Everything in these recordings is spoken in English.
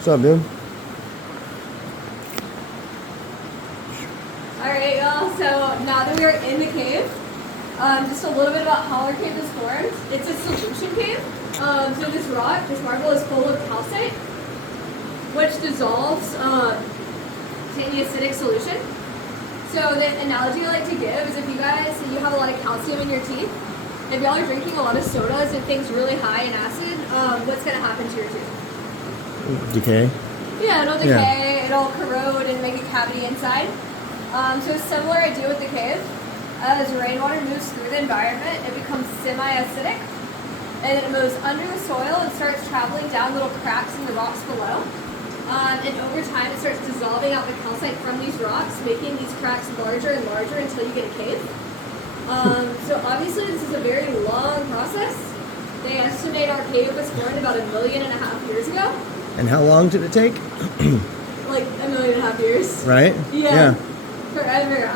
What's up, dude? Alright, y'all, so now that we are in the cave, just a little bit about how our cave is formed. It's a solution cave. So this rock, this marble is full of calcite, which dissolves in the acidic solution. So the analogy I like to give is if you have a lot of calcium in your teeth, if y'all are drinking a lot of sodas and things really high in acid, what's going to happen to your tooth? Decay. Yeah, it'll decay, it'll corrode and make a cavity inside. So similar idea with the cave. As rainwater moves through the environment, it becomes semi-acidic, and it moves under the soil and starts traveling down little cracks in the rocks below. And over time, it starts dissolving out the calcite from these rocks, making these cracks larger and larger until you get a cave. So obviously, this is a very long process. They estimate our cave was formed about 1.5 million years ago. And how long did it take? Like 1.5 million years. Right? Yeah. Forever.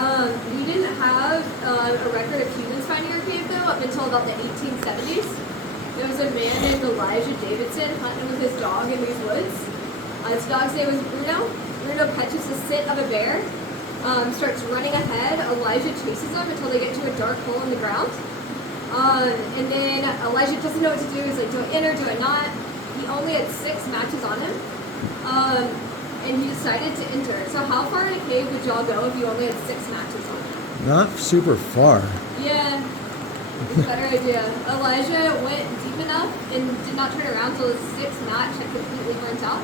We didn't have a record of humans finding our cave though up until about the 1870s. There was a man named Elijah Davidson hunting with his dog in these woods. His dog's name was Bruno. Bruno catches the scent of a bear, starts running ahead. Elijah chases them until they get to a dark hole in the ground. And then Elijah doesn't know what to do. He's like, do I enter, do I not? He only had 6 matches on him. And he decided to enter. So how far in a cave would y'all go if you only had 6 matches on you? Not super far. Yeah, it's a better idea. Elijah went deep enough and did not turn around until the 6th match had completely burnt out.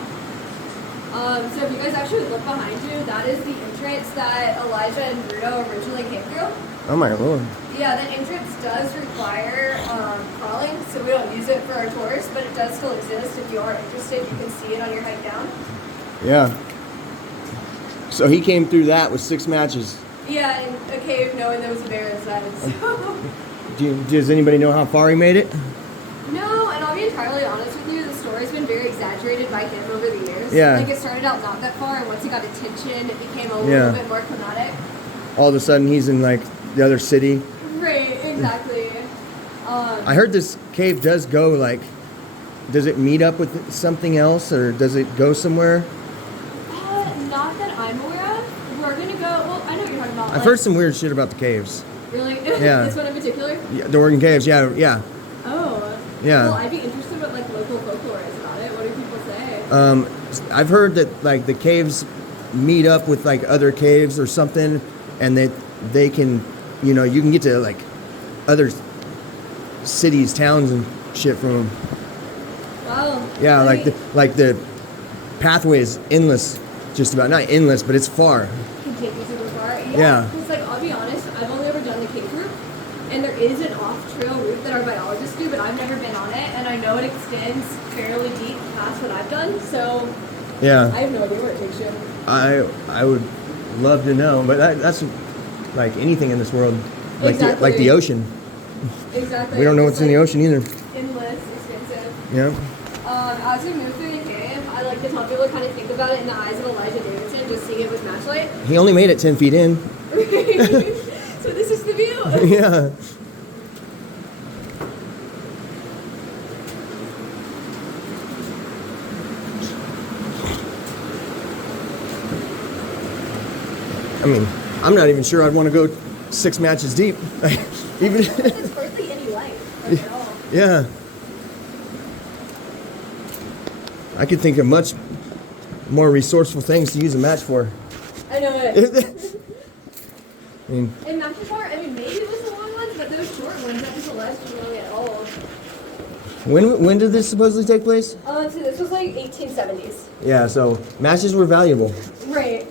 So if you guys actually look behind you, that is the entrance that Elijah and Bruno originally came through. Oh my lord. Yeah, that entrance does require crawling, so we don't use it for our tours, but it does still exist. If you are interested, you can see it on your hike down. Yeah. So he came through that with 6 matches. Yeah, in a cave knowing there was a bear inside. So. Does anybody know how far he made it? No, and I'll be entirely honest with you, the story's been very exaggerated by him over the years. Yeah. Like, it started out not that far, and once he got attention, it became a little bit more chromatic. All of a sudden he's in like the other city. Right, exactly. I heard this cave does go like, does it meet up with something else or does it go somewhere? Not that I'm aware of. We're gonna go, well, I know what you're talking about. I've heard some weird shit about the caves. Really? Yeah. This one in particular? Yeah, the Oregon Caves, yeah. Oh. Yeah. Well, I'd be interested what like local folklore is about it. What do people say? I've heard that like the caves meet up with like other caves or something, and that they can, you know, you can get to like other cities, towns, and shit from them. Wow. Yeah, like the pathway is endless, just about, not endless, but it's far. Can take you super far. Yeah. Because like I'll be honest, I've only ever done the cave route, and there is an off-trail route that our biologists do, but I've never been on it, and I know it extends fairly deep past what I've done. So Yeah. I have no idea where it takes you. I would love to know, but that's like anything in this world, like Exactly. the ocean. Exactly. We don't know It's what's in the ocean either. Endless, expensive. Yeah. As we move through the cave, I like to tell people to kind of think about it in the eyes of Elijah Davidson, just seeing it with matchlight. He only made it 10 feet in. So this is the view. Yeah. I mean, I'm not even sure I'd want to go 6 matches deep. Even. It's hardly any light at all. Yeah. I could think of much more resourceful things to use a match for. I know it. I mean, And matches are, I mean, maybe it was the long ones, but those short ones, that doesn't last you really at all. when did this supposedly take place? So this was like 1870s. Yeah, so matches were valuable. Right.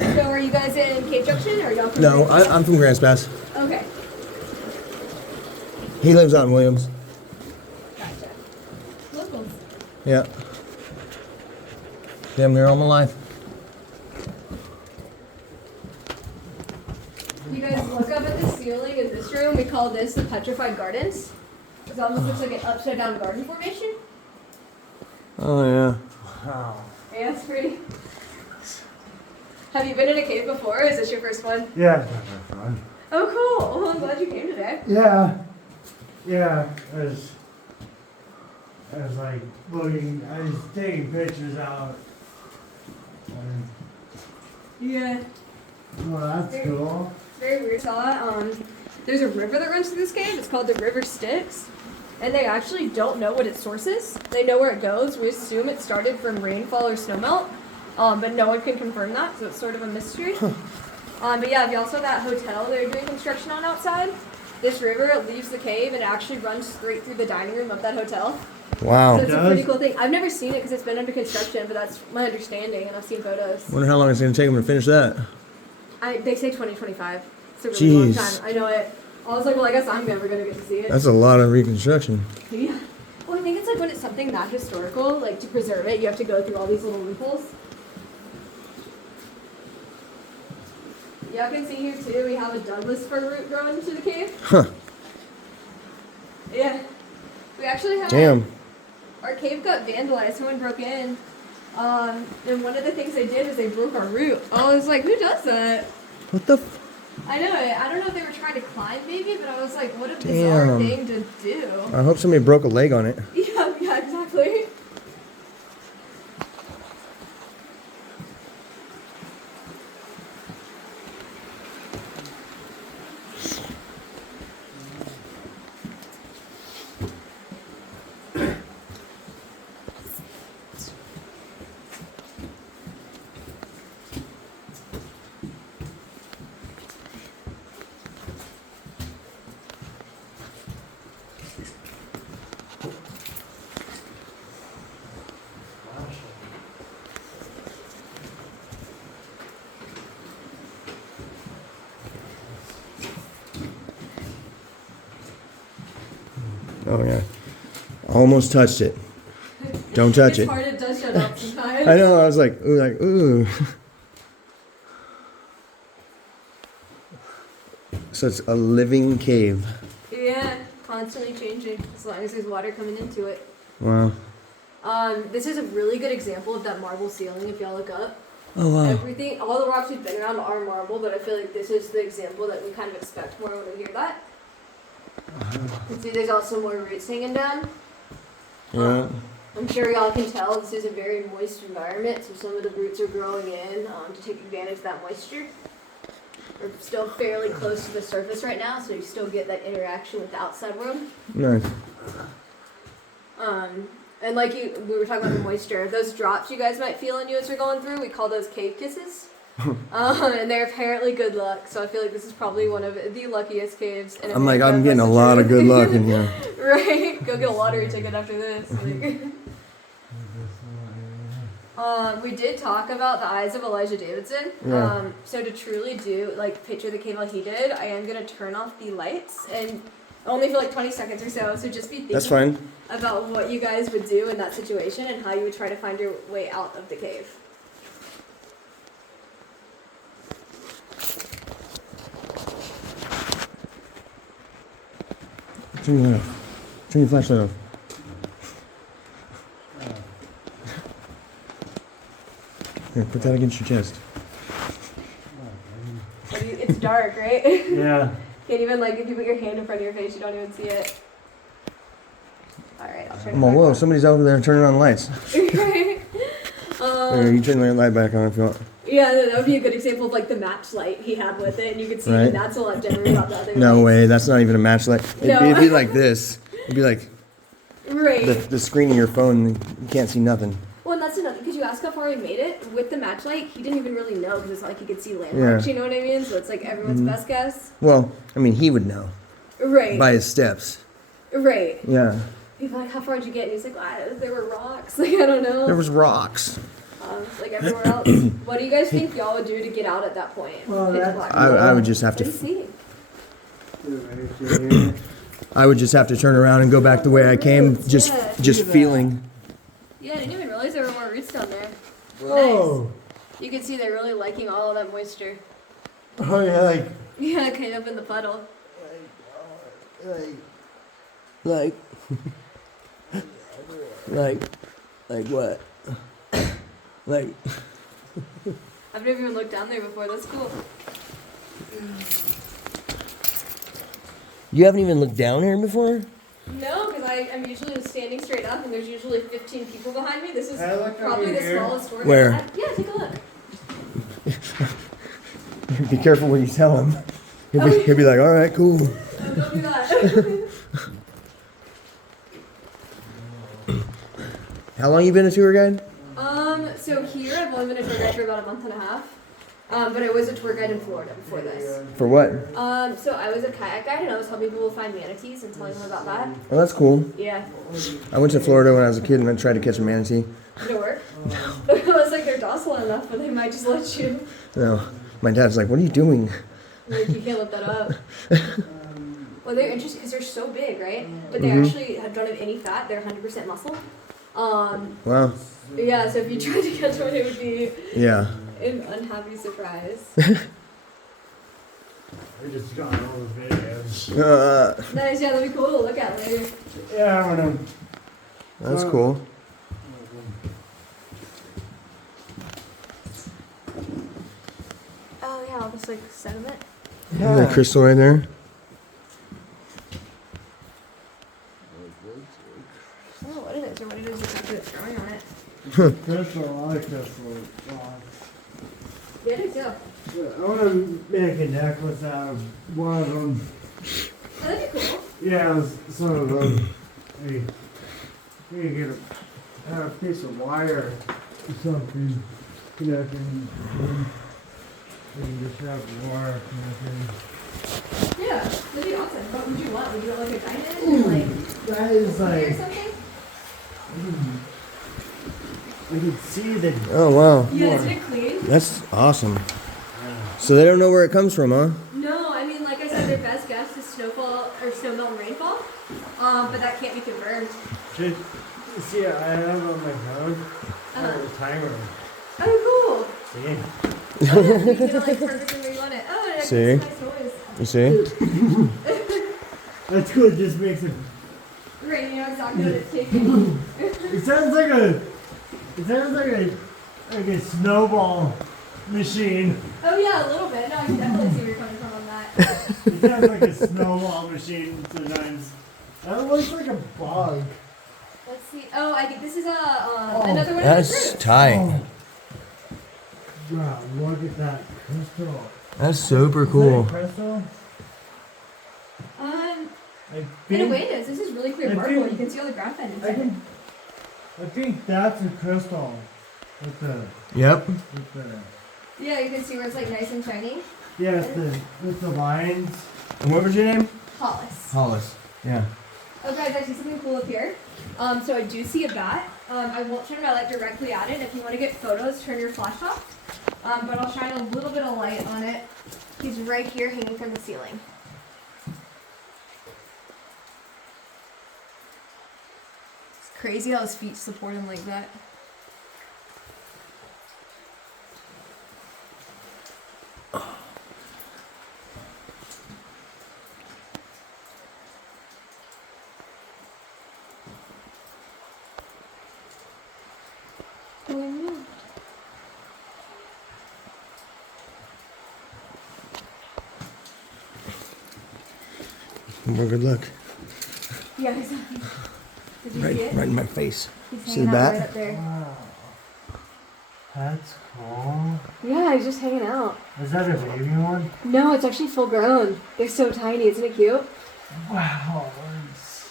So are you guys in Cave Junction, or are y'all from No, Grants Pass? I'm from Grants Pass. Okay. He lives out in Williams. Gotcha. Locals. Yeah. Damn near all my life. You guys look up at the ceiling in this room. We call this the Petrified Gardens. It almost looks like an upside down garden formation. Oh, yeah. Yeah, it's pretty. Have you been in a cave before? Or is this your first one? Yeah, it's not very fun. Oh, cool. Well, I'm glad you came today. Yeah, it was. I was like looking, I was taking pictures out. And, Yeah. well, that's cool. It's very weird. Saw it. There's a river that runs through this cave. It's called the River Styx. And they actually don't know what its source is. They know where it goes. We assume it started from rainfall or snowmelt. But no one can confirm that, so it's sort of a mystery. But yeah, if y'all saw that hotel they're doing construction on outside, this river leaves the cave and it actually runs straight through the dining room of that hotel. Wow. So it's a does? pretty cool thing. I've never seen it because it's been under construction, but that's my understanding, and I've seen photos. Wonder how long it's gonna take them to finish that. They say 2025. It's a really long Jeez. time. I know it. I was like, well, I guess I'm never gonna get to see it. That's a lot of reconstruction. Yeah. Well, I think it's like when it's something that historical, like to preserve it, you have to go through all these little loopholes. Y'all can see here too, we have a Douglas fir root growing into the cave. Huh. Yeah. We actually had Damn. our cave got vandalized. Someone broke in. And one of the things they did was they broke our root. I was like, who does that? What the? I know it. I don't know if they were trying to climb maybe, but I was like, what a bizarre Damn. thing to do. I hope somebody broke a leg on it. Yeah, exactly. Oh yeah. Almost touched it. Don't touch It's it. hard, it does shut up sometimes. I know. I was like, ooh. So it's a living cave. Yeah, constantly changing as long as there's water coming into it. Wow. This is a really good example of that marble ceiling if y'all look up. Oh wow. Everything, all the rocks we've been around are marble, but I feel like this is the example that we kind of expect more when we hear that. You can see there's also more roots hanging down. Yeah. I'm sure y'all can tell this is a very moist environment, so some of the roots are growing in to take advantage of that moisture. We're still fairly close to the surface right now, so you still get that interaction with the outside world. Nice. And like we were talking about the moisture, those drops you guys might feel in you as you're going through, we call those cave kisses. And they're apparently good luck, so I feel like this is probably one of the luckiest caves in I'm like, America, I'm getting a if that's lot the of good truth. luck in here. Right? Go get a lottery ticket after this. We did talk about the eyes of Elijah Davidson. Yeah. So to truly do, like, picture the cave like he did, I am going to turn off the lights, and only for like 20 seconds or so, so just be thinking That's fine. about what you guys would do in that situation and how you would try to find your way out of the cave. Turn your light off. Turn your flashlight off. Here, put that against your chest. It's dark, right? Yeah. Can't even, like, if you put your hand in front of your face, you don't even see it. Alright, I'll turn it I'm like, back whoa, on. somebody's over there turning on lights. Right? Here, you turn the light back on if you want. Yeah, that would be a good example of like the match light he had with it, and you could see Right. that's a lot different about the other No lights. way, that's not even a match light. No. It'd be like this. It'd be like Right. the screen of your phone, you can't see nothing. Well, and that's another, because you ask how far we made it with the match light, he didn't even really know because it's not like he could see landmarks, Yeah. you know what I mean? So it's like everyone's best guess. Well, I mean, he would know Right. by his steps. Right. Yeah. People are like, how far did you get? And he's like, there were rocks. Like, I don't know. There was rocks. Like everywhere else. What do you guys think y'all would do to get out at that point? Well, Pitch that's- black. I would just have Let me to. see. I would just have to turn around and go back the way I came, just Yeah. feeling. Yeah, I didn't even realize there were more roots down there. Oh. You can see they're really liking all of that moisture. Oh yeah, like. Yeah, kind of in the puddle. Like what? Like. I've never even looked down there before. That's cool. You haven't even looked down here before? No, because I'm usually standing straight up, and there's usually 15 people behind me. This is Hey, look probably over the here. smallest tour. Where? guide. Yeah, take a look. Be careful what you tell him. He'll be like, all right, cool. Oh, don't do that. How long you been a tour guide? So here I've only been a tour guide for about a month and a half. But I was a tour guide in Florida before this. For what? So I was a kayak guide, and I was helping people find manatees and telling them about that. Well, that's cool. Yeah. I went to Florida when I was a kid and I tried to catch a manatee. Did it work? I was like, they're docile enough, but they might just let you. No. My dad's like, what are you doing? Like, you can't let that up. Well, they're interesting because they're so big, right? But they Mhm. actually don't have any fat. They're 100% muscle. Wow. Yeah, so if you tried to catch one, it would be Yeah. an unhappy surprise. I just got all the videos. Nice, yeah, that'd be cool to look at later. Yeah, I'm gonna. That's cool. Oh, yeah, all this like sediment. Yeah. That crystal right there. I don't know what it is or what it is exactly that's growing on it. Crystal, I like crystal. Yeah, I do too. I want to make a necklace out of one of them. Oh, that'd be cool. Yeah, some of them. Hey, you can get a piece of wire or something connecting. You can just have wire connecting. Yeah, that'd be awesome. What would you want? Would you want like a diamond or like That is or like. something? You can see the. Oh, wow. Yeah, isn't it clean? That's awesome. So they don't know where it comes from, huh? No, I mean, like I said, their best guess is snowfall or snowmelt and rainfall. But that can't be confirmed. Should, see, I have on my phone a timer. Oh, cool. See? You can like perfectly where you want it. Oh, and it makes See? a nice noise. You see? That's good. It just makes it. Right, you know exactly what it's taking. It sounds like a. It sounds like a snowball machine. Oh yeah, a little bit. No, I can definitely see where you're coming from on that. It sounds like a snowball machine sometimes. That looks like a bug. Let's see. Oh, I think this is another one of That's the fruits. tight. Wow, look at that crystal. That's super Is that cool. a crystal? I In a think, way, it is. This is really clear I purple. think- You can see all the graphite I inside it. think, I think that's a crystal. With the, Yep. with the, Yeah, you can see where it's like nice and shiny. yeah, with the lines. And what was your name? Hollis. Hollis. Yeah. Oh guys, I see something cool up here. So I do see a bat. I won't shine my light directly at it. If you want to get photos, turn your flash off. But I'll shine a little bit of light on it. He's right here hanging from the ceiling. It's crazy how his feet support him like that. More good luck. Yeah, he's did you see Right, it? right in my face. He's See the hanging out bat? right up there. Wow. That's cool. Yeah, he's just hanging out. Is that a baby one? No, it's actually full grown. They're so tiny, isn't it cute? Wow, that's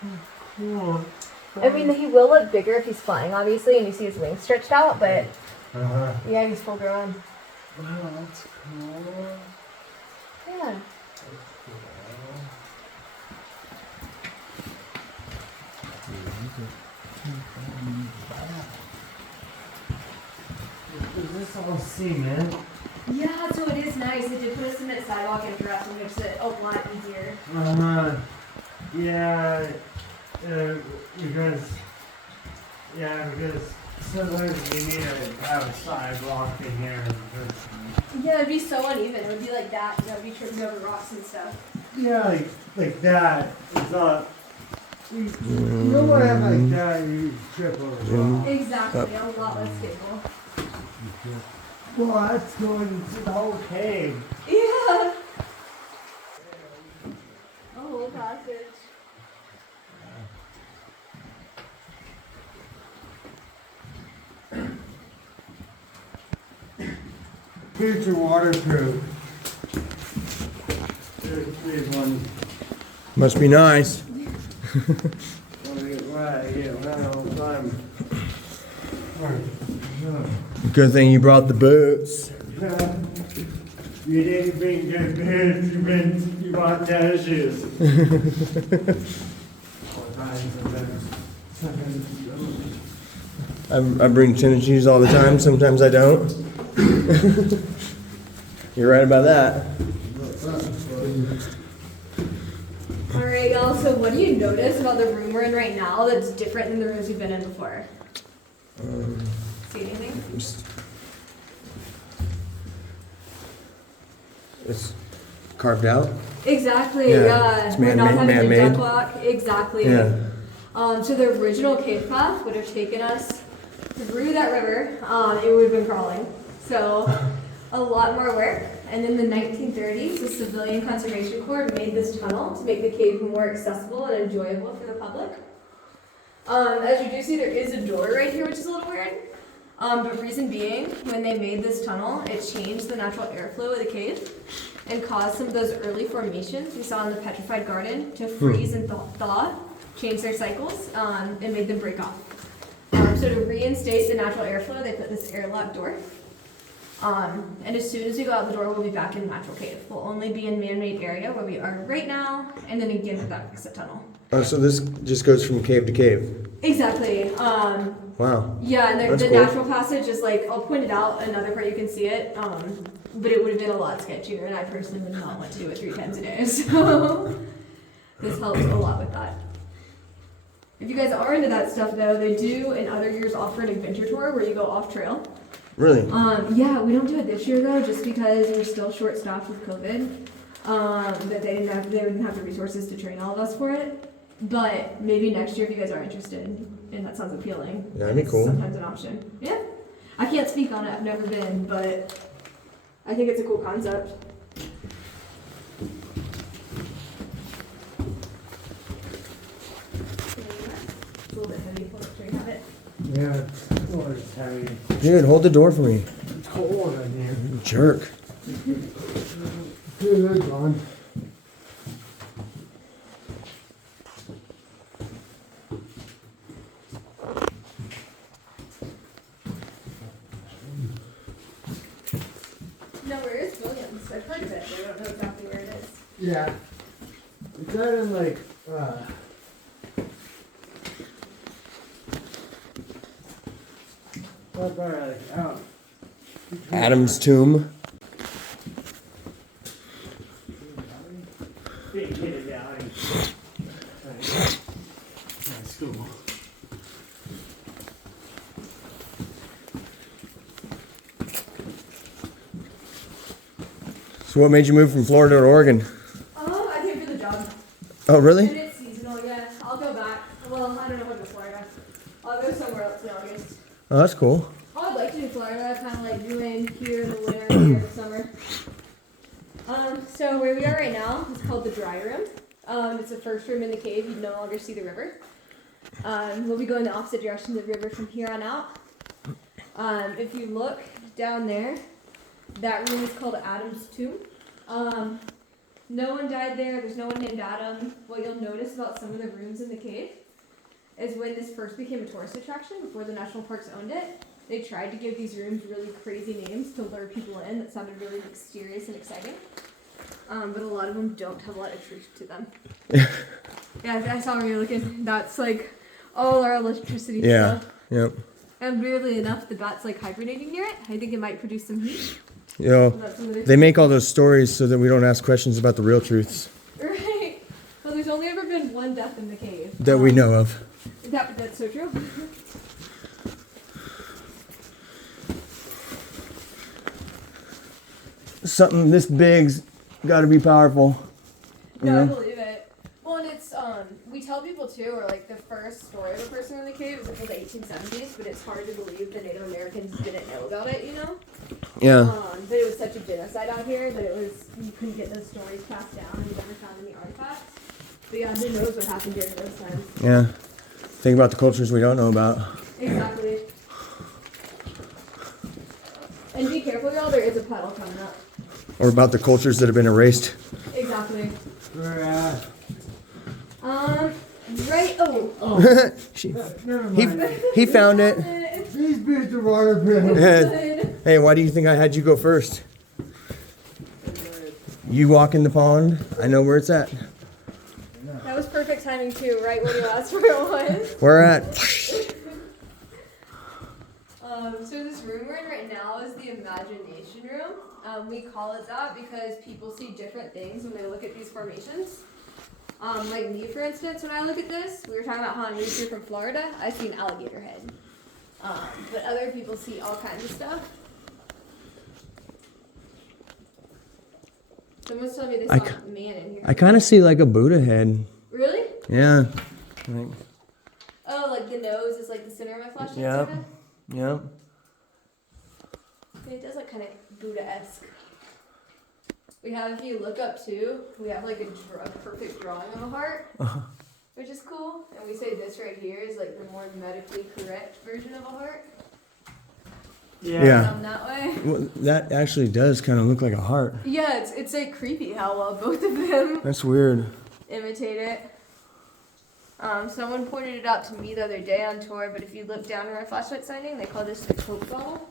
so cool. I mean, he will look bigger if he's flying, obviously, and you see his wings stretched out, but yeah, he's full grown. Wow, that's cool. Yeah. Is this all cement? Yeah, so it is nice. They did put a cement sidewalk in for us, which makes it a lot easier. Yeah, because sometimes you need to have a sidewalk in here. Yeah, it'd be so uneven. It would be like that. You know, it'd be tripping over rocks and stuff. Yeah, like that. It's not. You don't want to have like that. You trip over rocks. Exactly, a lot less stable. Well, that's going into the whole cave. Yeah. Oh, tunnel passage. Future waterproof. There's these ones. Must be nice. When I get wet, I get wet all the time. Good thing you brought the boots. You didn't bring good boots, you bought tennis shoes. I bring tennis shoes all the time. Sometimes I don't. You're right about that. Alright, y'all, so what do you notice about the room we're in right now that's different than the rooms we've been in before? See anything? It's carved out. Exactly, Yeah, yeah. it's We're not man-made. having a Man-made. duck walk. Exactly. Yeah. So the original cave path would have taken us through that river. It would have been crawling. So a lot more work. And in the 1930s, the Civilian Conservation Corps made this tunnel to make the cave more accessible and enjoyable for the public. As you do see, there is a door right here, which is a little weird. But reason being, when they made this tunnel, it changed the natural airflow of the cave and caused some of those early formations we saw in the petrified garden to freeze and thaw, change their cycles, and made them break off. So to reinstate the natural airflow, they put this airlock door. And as soon as we go out the door, we'll be back in the natural cave. We'll only be in man-made area where we are right now, and then again with that exit tunnel. Oh, so this just goes from cave to cave. Exactly. Wow. Yeah, and That's the cool. natural passage is like, I'll point it out, another part you can see it, but it would have been a lot sketchier, and I personally would not want to do it 3 times a day, so this helps a lot with that. If you guys are into that stuff though, they do in other years offer an adventure tour where you go off trail. Really? Yeah, we don't do it this year though, just because we're still short-staffed with COVID. That they didn't have the resources to train all of us for it. But maybe next year if you guys are interested, and that sounds appealing. Yeah, that'd be it's cool. Sometimes an option. Yeah. I can't speak on it, I've never been, but I think it's a cool concept. It's a little bit heavy, sure you have it. Yeah, it's heavy. Dude, hold the door for me. It's cold in here. You jerk. Dude, they're gone. No, where is Williams? I've heard of it, but I don't know exactly where it is. Yeah. It's kind of like, not very like out. Adam's tomb. Get it down. That's cool. So what made you move from Florida to Oregon? I came for the job. Oh, And really? it's seasonal, yeah. I'll go back. Well, I don't know if I'll go to Florida. I'll go somewhere else in August. Oh, that's cool. I'd like to do Florida. I kind of like doing here in the winter and here in the summer. So where we are right now is called the dry room. It's the first room in the cave. You no longer see the river. We'll be going the opposite direction of the river from here on out. If you look down there, that room is called Adam's tomb. No one died there. There's no one named Adam. What you'll notice about some of the rooms in the cave is when this first became a tourist attraction, before the national parks owned it, they tried to give these rooms really crazy names to lure people in that sounded really mysterious and exciting. But a lot of them don't have a lot of truth to them. Yeah, I saw where you're looking. That's like all our electricity Yeah. stuff. Yep. And weirdly enough, the bat's like hibernating near it. I think it might produce some heat. Yo, That's some of the- they make all those stories so that we don't ask questions about the real truths Right. Well, there's only ever been one death in the cave. that we know of. That's so true. Something this big's got to be powerful. No, I Yeah. believe it. Well, and it's we tell people too, or like the first story of a person in the cave is until the 1870s, but it's hard to believe the Native Americans didn't know about it, you know. Yeah. But it was such a genocide out here that it was you couldn't get those stories passed down, and you never found any artifacts. But yeah, who knows what happened during those times. Yeah. Think about the cultures we don't know about. Exactly. And be careful, y'all, there is a puddle coming up. Or about the cultures that have been erased. Exactly. Where at? Right, oh. Never mind. he found it. These beats are water pins. Good. Hey, why do you think I had you go first? You walk in the pond, I know where it's at. That was perfect timing too, right when you asked where it was. Where at? So this room we're in right now is the imagination room. We call it that because people see different things when they look at these formations. Like me, for instance, when I look at this, we were talking about how I'm used to from Florida. I see an alligator head. But other people see all kinds of stuff. Someone's telling me they saw a man in here. I kind of see like a Buddha head. Really? Yeah. Like, Oh, like the nose is like the center of my flashlight, Yep. sort of? yeah. It does look kind of Buddha-esque. We have, if you look up too, we have like a perfect drawing of a heart, which is cool. And we say this right here is like the more medically correct version of a heart. Yeah. That way. Well, that actually does kind of look like a heart. Yeah, it's like creepy how well both of them That's weird. imitate it. Someone pointed it out to me the other day on tour, but if you look down at our flashlight sighting, they call this the Coke bottle.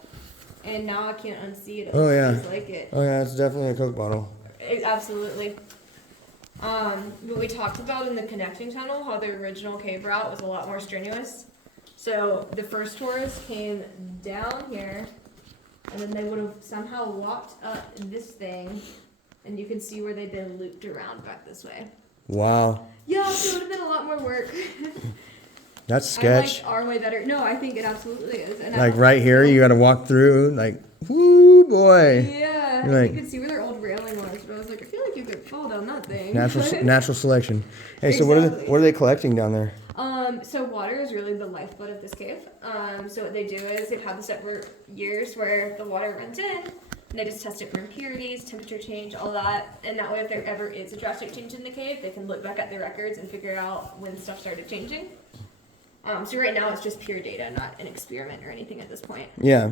And now I can't unsee it. Oh, yeah. It's like it. Oh yeah, it's definitely a Coke bottle. Absolutely. What we talked about in the connecting tunnel, how the original cave route was a lot more strenuous. So the first tours came down here, and then they would have somehow walked up this thing, and you can see where they've been looped around back this way. Wow. Yeah, so it would have been a lot more work. That's I sketch. like our way better. No, I think it absolutely is. And Like right here, you got to walk through. Like, whoo boy. Yeah, You're like- you could see where their old railing was, but I was like, I feel like you could fall down that thing. Natural selection. Hey, so Exactly. what are they collecting down there? So water is really the lifeblood of this cave. So what they do is they've had this over years where the water runs in, and they just test it for impurities, temperature change, all that. And that way, if there ever is a drastic change in the cave, they can look back at their records and figure out when stuff started changing. So right now it's just pure data, not an experiment or anything at this point. Yeah.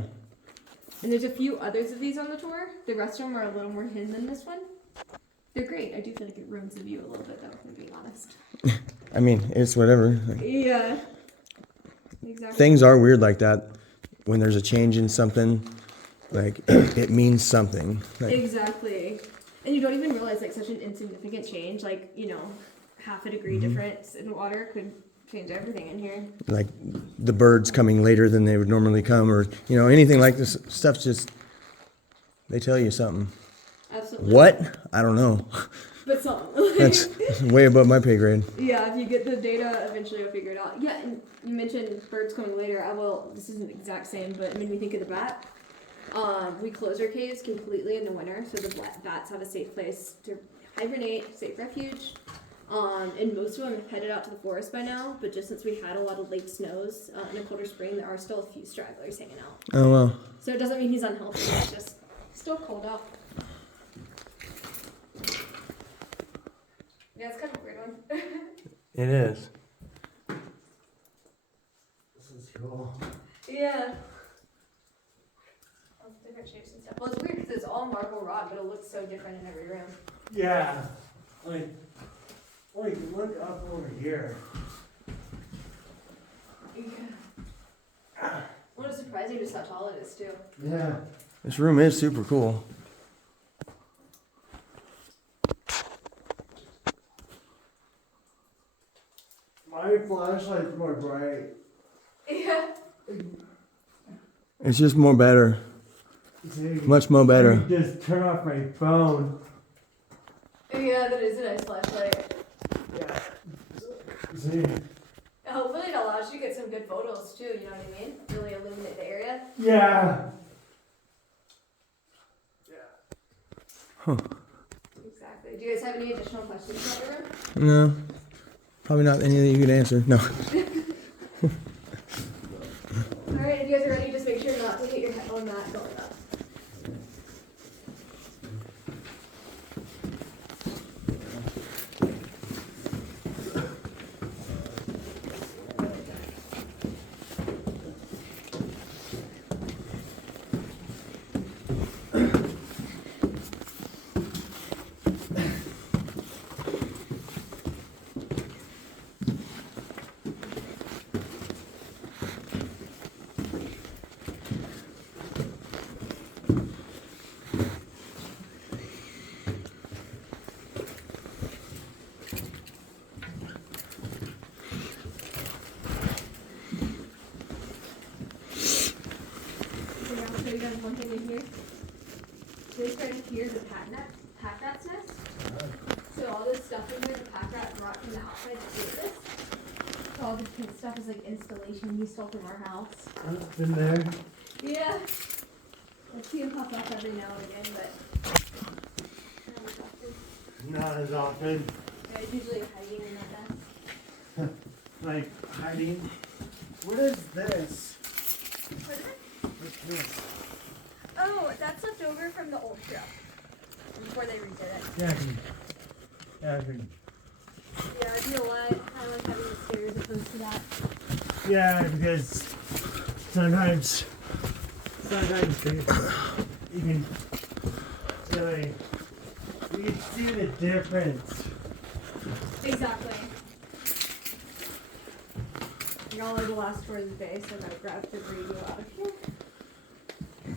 And there's a few others of these on the tour. The rest of them are a little more hidden than this one. They're great. I do feel like it ruins the view a little bit, though, if I'm being honest. I mean, it's whatever. Like, Yeah. Exactly. things are weird like that. When there's a change in something, like it means something. Like, Exactly. And you don't even realize like such an insignificant change, like, you know, half a degree difference in water could change everything in here. like the birds coming later than they would normally come, or anything like this stuff's just they tell you something. Absolutely. What? I don't know. But something. That's way above my pay grade. Yeah, if you get the data, eventually you'll figure it out. Yeah, and you mentioned birds coming later. This isn't the exact same, but it made me think of the bat. We close our caves completely in the winter, so the bats have a safe place to hibernate, safe refuge. And most of them have headed out to the forest by now, but just since we had a lot of late snows in a colder spring, there are still a few stragglers hanging out. Oh well. So it doesn't mean he's unhealthy, it's just still cold out. Yeah, it's kind of a weird one. It is. This is cool. Yeah. All the different shapes and stuff. Well, it's weird because it's all marble rock, but it looks so different in every room. Yeah. Like, look up over here. Yeah. Well, it's surprising just how tall it is, too. Yeah. This room is super cool. My flashlight's more bright. Yeah. It's just more better. See, Much more I better. can just turn off my phone. Yeah, that is a nice flashlight. Yeah. See? Hopefully it allows you to get some good photos, too, you know what I mean? Really illuminate the area. Yeah. Exactly. Do you guys have any additional questions about the room? No. Probably not any that you could answer. No. Alright, if you guys are ready, just make sure not to hit your head on that going up. one thing in here. This right up here is a pack rat's nest. So all this stuff in here, the pack rat brought from the outside to do this. So all this pink stuff is like installation he stole from our house. It's been there. Yeah. I see him pop up every now and again, but Not as often. yeah, he's usually hiding in that desk. Like hiding. What is this? What is it? What's this? Oh, that's left over from the old truck. Before they redid it. Jackie. Jackie. Yeah, I feel like I like having the stairs opposed to that. Yeah, because sometimes you can really, you can see the difference. Exactly. Y'all are the last tour of the bay, so I gotta grab the radio out of here.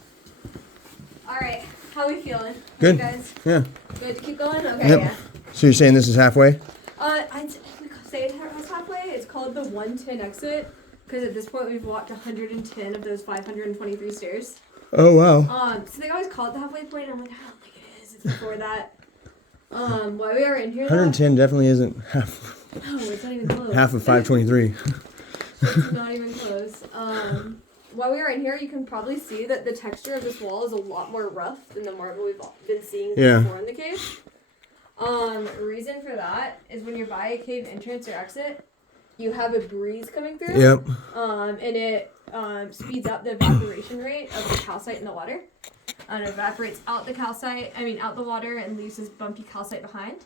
Alright, how we feeling? Good. You guys Yeah. good to keep going? Okay, Yep. yeah. So you're saying this is halfway? I'd say it was halfway. It's called the 110 exit, because at this point we've walked 110 of those 523 stairs. Oh wow. So they always call it the halfway point, and I'm like, I don't think it is. It's before that. While we are in here, though, 110 definitely isn't half no, it's not even close. half of 523. It's not even close. While we are in here, you can probably see that the texture of this wall is a lot more rough than the marble we've been seeing Yeah. before in the cave. Reason for that is when you're by a cave entrance or exit, you have a breeze coming through. Yep. And it speeds up the evaporation rate of the calcite in the water. And it evaporates out the water and leaves this bumpy calcite behind.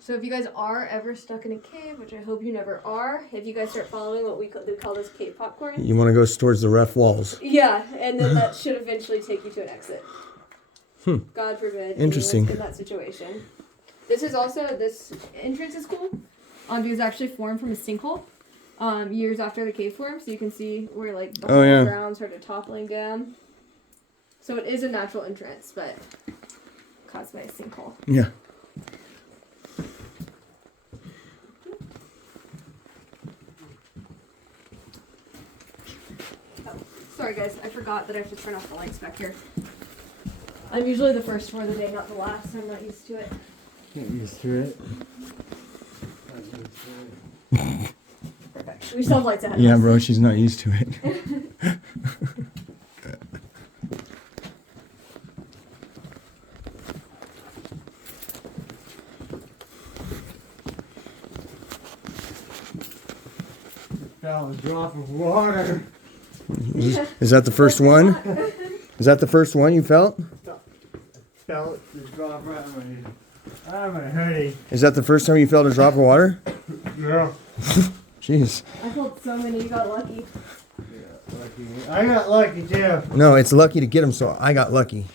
So if you guys are ever stuck in a cave, which I hope you never are, if you guys start following what we call this cave popcorn. You want to go towards the rough walls. Yeah, and then that should eventually take you to an exit. God forbid. Interesting. In that situation. This entrance is cool. Because it's actually formed from a sinkhole. Years after the cave formed, so you can see where like the whole ground started toppling down. So it is a natural entrance, but caused by a sinkhole. Yeah. Sorry guys, I forgot that I have to turn off the lights back here. I'm usually the first for the day, not the last, so I'm not used to it. Get used to it. Perfect. We still have lights ahead of Yeah, us. bro, she's not used to it. Fell a drop of water. Is that the first one? Is that the first one you felt? Fell the drop right on my hoodie. Is that the first time you felt a drop of water? Yeah. Jeez. I felt so many, you got lucky. Lucky. I got lucky too. No, it's lucky to get them, so I got lucky.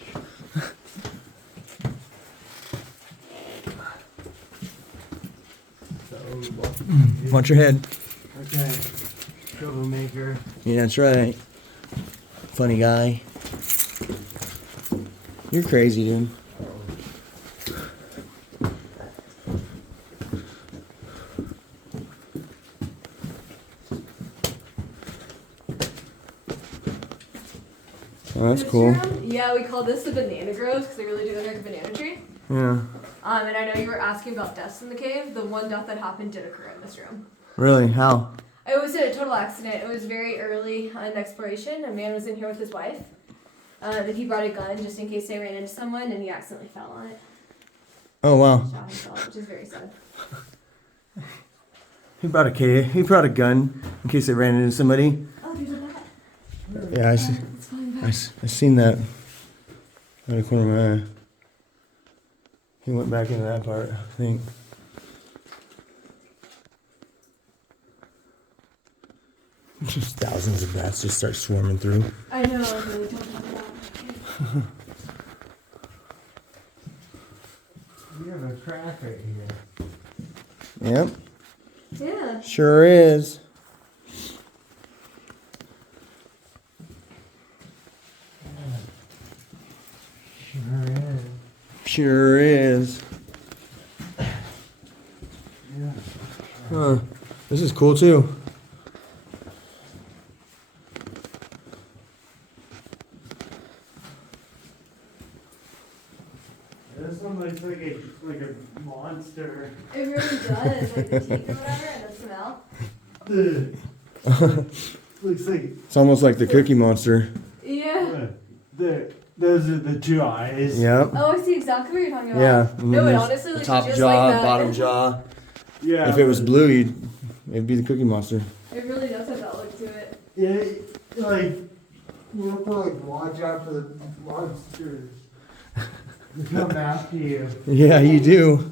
Watch your head. Okay. Troublemaker. Yeah, that's right. Funny guy. You're crazy, dude. Oh, that's This cool. room, yeah, we call this the banana groves because they really do look like a banana tree. Yeah. And I know you were asking about deaths in the cave. The one death that happened did occur in this room. Really? How? It was a total accident. It was very early in exploration. A man was in here with his wife. Then he brought a gun just in case they ran into someone, and he accidentally fell on it. Oh wow. Shot himself, which is very sad. He brought a gun in case they ran into somebody. Oh, there's a bat. Yeah, I see. It's flying back. I seen that. Out of the corner of my eye. He went back into that part, I think. Just thousands of bats just start swarming through. I know. I really don't know about that. You have a trap right here. Yep, Yeah. sure is. Sure is. Sure is. Yeah. Huh. This is cool too. the teeth or whatever and the smell. Looks like It's almost like the Cookie Monster. Yeah. those are the two eyes. Yep. Oh, I see exactly what you're talking about. Yeah. And No, then it there's honestly the looks top just jaw, like that. bottom jaw. Yeah. If it was blue, it'd be the Cookie Monster. It really does have that look to it. Yeah, like you have to like watch out for the monsters to come after you. Yeah, you do.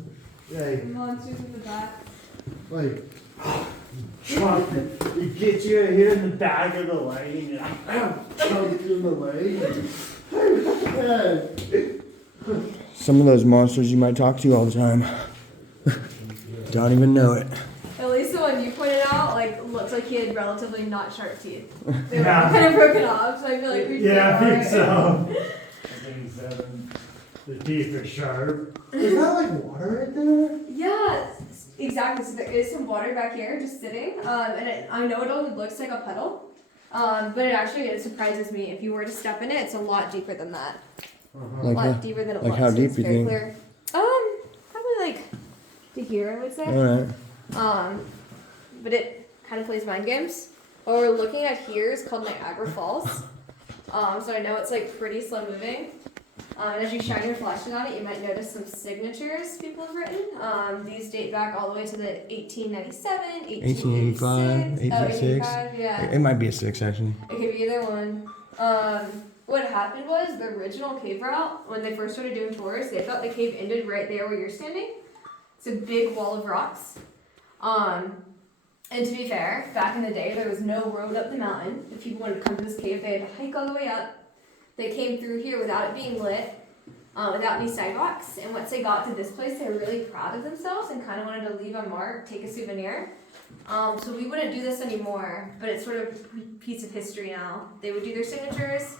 Like, Monsters in the back. like, you get you here in the back of the leg and you're like, choked in the leg. Some of those monsters you might talk to all the time. Don't even know it. At least the one you pointed out, like, looks like he had relatively not sharp teeth. They were Yeah. kind of broken off, so I feel like we Yeah, I think alright. so. I think so. The teeth are sharp. Is that like water right there? Yeah, exactly. So there is some water back here just sitting, I know it only looks like a puddle, but it surprises me. If you were to step in it, it's a lot deeper than that. A Like lot how, deeper than it like looks. how so deep it's you very think? clear. Probably like to here, I would say. Alright. But it kind of plays mind games. What we're looking at here is called Niagara Falls. So I know it's like pretty slow moving. And as you shine your flashlight on it, you might notice some signatures people have written. These date back all the way to the 1897, 1885, 1886. 1886. Yeah. It might be a 6 actually. It could be either one. What happened was the original cave route, when they first started doing tours, they thought the cave ended right there where you're standing. It's a big wall of rocks. And to be fair, back in the day, there was no road up the mountain. If people wanted to come to this cave, they had to hike all the way up. They came through here without it being lit, without any sidewalks. And once they got to this place, they were really proud of themselves and kind of wanted to leave a mark, take a souvenir. So we wouldn't do this anymore, but it's sort of a piece of history now. They would do their signatures,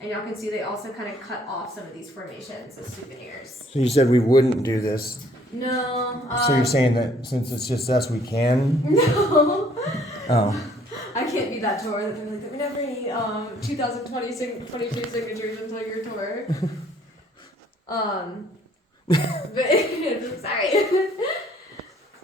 and y'all can see they also kind of cut off some of these formations as souvenirs. So you said we wouldn't do this. No. So you're saying that since it's just us, we can? No. Oh. I can't be that tour that they're like, we never need 2022 signatures until your tour. But sorry.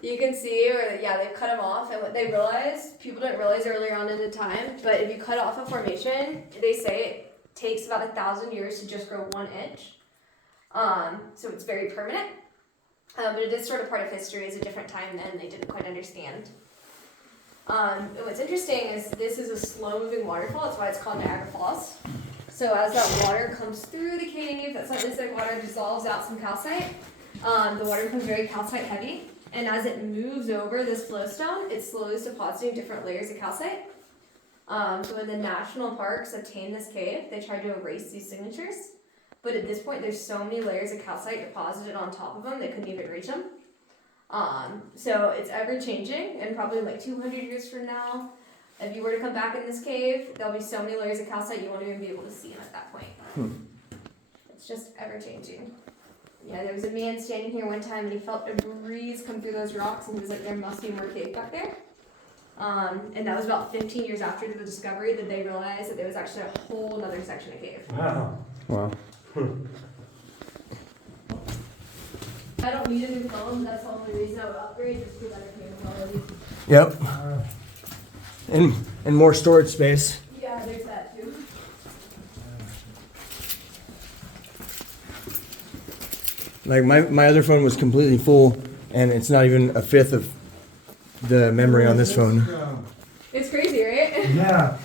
You can see where they've cut them off, and what they realized, people didn't realize earlier on in the time, but if you cut off a formation, they say it takes about 1,000 years to just grow 1 inch. So it's very permanent. But it is sort of part of history. It's a different time then, they didn't quite understand. And what's interesting is this is a slow-moving waterfall. That's why it's called Niagara Falls. So as that water comes through the cave, that sunlit water dissolves out some calcite. The water becomes very calcite heavy, and as it moves over this flowstone, it slowly is depositing different layers of calcite. So when the national parks obtained this cave, they tried to erase these signatures, but at this point, there's so many layers of calcite deposited on top of them they couldn't even reach them. So it's ever changing, and probably like 200 years from now, if you were to come back in this cave, there'll be so many layers of calcite you won't even be able to see them at that point. It's just ever changing. Yeah, there was a man standing here one time and he felt a breeze come through those rocks and he was like, there must be more cave back there. And that was about 15 years after the discovery that they realized that there was actually a whole other section of cave. Wow. Wow. I don't need a new phone, that's the only reason I would upgrade, just for better camera quality. Yep. And more storage space. Yeah, there's that too. Like my other phone was completely full, and it's not even a fifth of the memory on this phone. It's crazy, right? Yeah.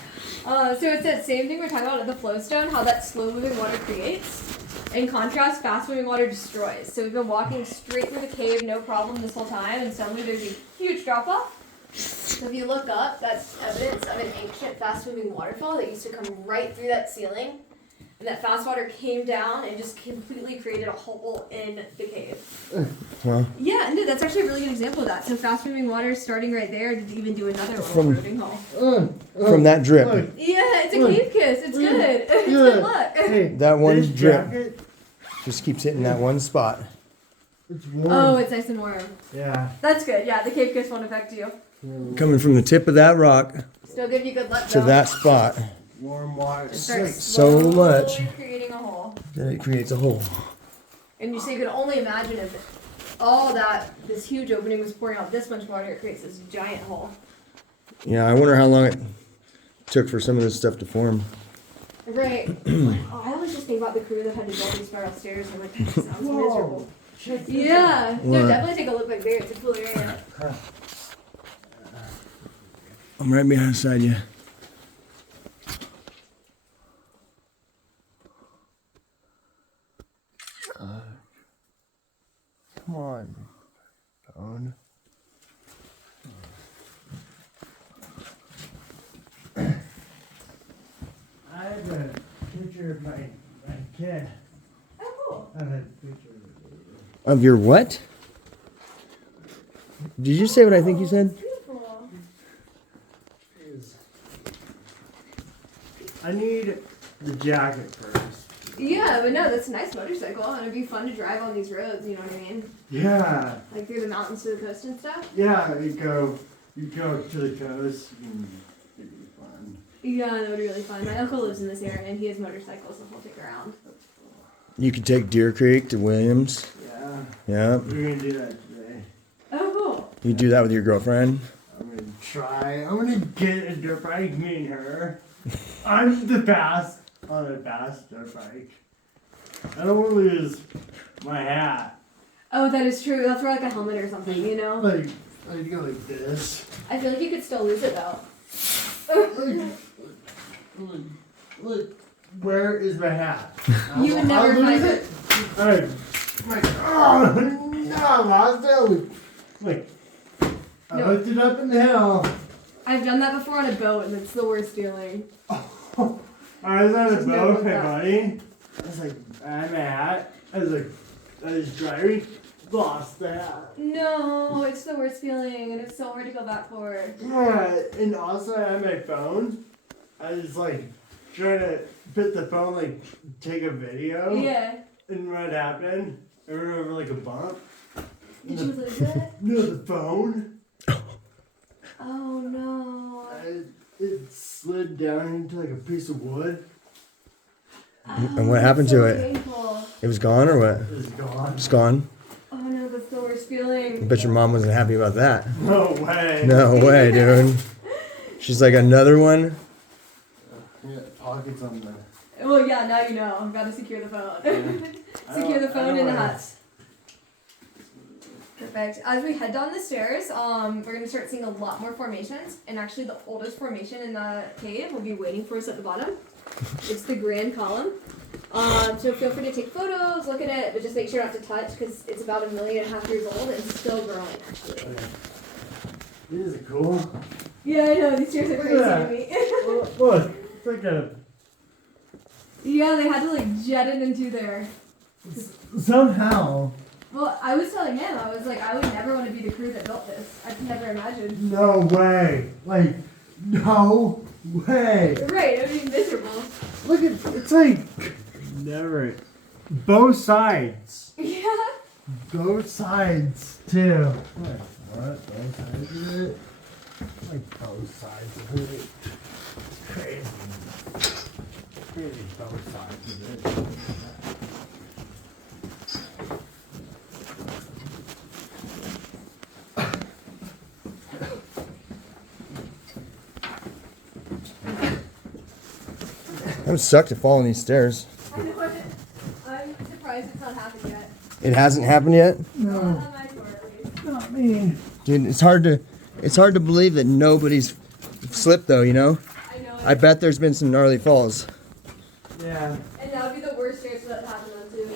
So it's that same thing we're talking about at the flowstone, how that slow-moving water creates. In contrast, fast-moving water destroys. So we've been walking straight through the cave, no problem this whole time, and suddenly there's a huge drop-off. So if you look up, that's evidence of an ancient fast-moving waterfall that used to come right through that ceiling. And that fast water came down and just completely created a hole in the cave. Huh? Yeah, no, that's actually a really good example of that. So fast-moving water starting right there to even do another little From- floating hole. From that drip. Yeah, it's a cave kiss. It's good. It's Yeah. good luck. Hey, That one this drip jacket, just keeps hitting that one spot. it's warm. Oh, it's nice and warm. Yeah. That's good. Yeah, the cave kiss won't affect you. Coming from the tip of that rock Still give you good luck to though. that spot, Warm water. Just start so slowly much. creating a hole. that it creates a hole. And you so you can only imagine if all that, this huge opening was pouring out this much water, it creates this giant hole. Yeah, I wonder how long it took for some of this stuff to form. Right. Oh, I always just think about the crew that had to build these spiral stairs. I'm like, that sounds miserable. Check this Yeah. No, What? definitely take a look back there. It's a cool area. I'm right beside you. Come on, phone. I have a picture of my kid. Oh, cool. I have a picture of it. Of your what? Did you say what I think you said? Beautiful. I need the jacket first. Yeah, but no, that's a nice motorcycle, and it'd be fun to drive on these roads. You know what I mean? Yeah, Like through the mountains to the coast and stuff. yeah. You go to the coast. And it'd be fun. Yeah, that would be really fun. My uncle lives in this area, and he has motorcycles, so he'll take around. You could take Deer Creek to Williams. Yeah, Yeah. we're gonna do that today. Oh, cool. You do that with your girlfriend. I'm gonna try. I'm gonna get a dirt bike. Me and her. I'm the fast on a fast dirt bike. I don't want to lose my hat. Oh, that is true. That's wear like a helmet or something, you know? Like I go like this. I feel like you could still lose it though. Look, where is my hat? You would never I'll lose find it. I'm like, oh no, I lost it. Like, I No. looked it up in the hill. I've done that before on a boat, and it's the worst feeling. I was on a Just boat never with my that. buddy. I was like, I had my hat. I was driving, lost the hat. No, it's the worst feeling, and it's so hard to go back for. Yeah, and also I had my phone. I was like trying to put the phone, like take a video. Yeah. And what happened? I remember like a bump. Did you lose it? No, the phone. Oh no. It slid down into like a piece of wood. And what happened so to it? Painful. It was gone or what? It was gone. It's gone. Oh no, that's the worst I feeling. bet your mom wasn't happy about that. No way. No way, dude. She's like, another one? Yeah, pockets on the. Well, yeah, now you know. I've got to secure the phone. Secure the phone in the hut. Perfect. As we head down the stairs, we're going to start seeing a lot more formations. And actually, the oldest formation in the cave will be waiting for us at the bottom. It's the Grand Column. So feel free to take photos, look at it, but just make sure not to touch because it's about 1.5 million years old and still growing, actually. Okay. These are cool. Yeah, I know. These stairs are crazy Yeah. to me. Look, it's like a. Yeah, they had to like jet it into there. Somehow. Well, I was telling him, I was like, I would never want to be the crew that built this. I could never imagine. No way. Like, no way. Right, it would be miserable. Look at, it's like. Never. Both sides. Yeah. Both sides, too. What? Both sides of it? Like, both sides of it. Crazy. Crazy both sides of it. That would suck to fall on these stairs. I know it. I'm surprised it's not happened yet. It hasn't happened yet? Not No, on my tour, at least. not me. Dude, it's hard to believe that nobody's slipped though, you know? I know it. I bet there's been some gnarly falls. Yeah. And that would be the worst stairs for that to happen on, too.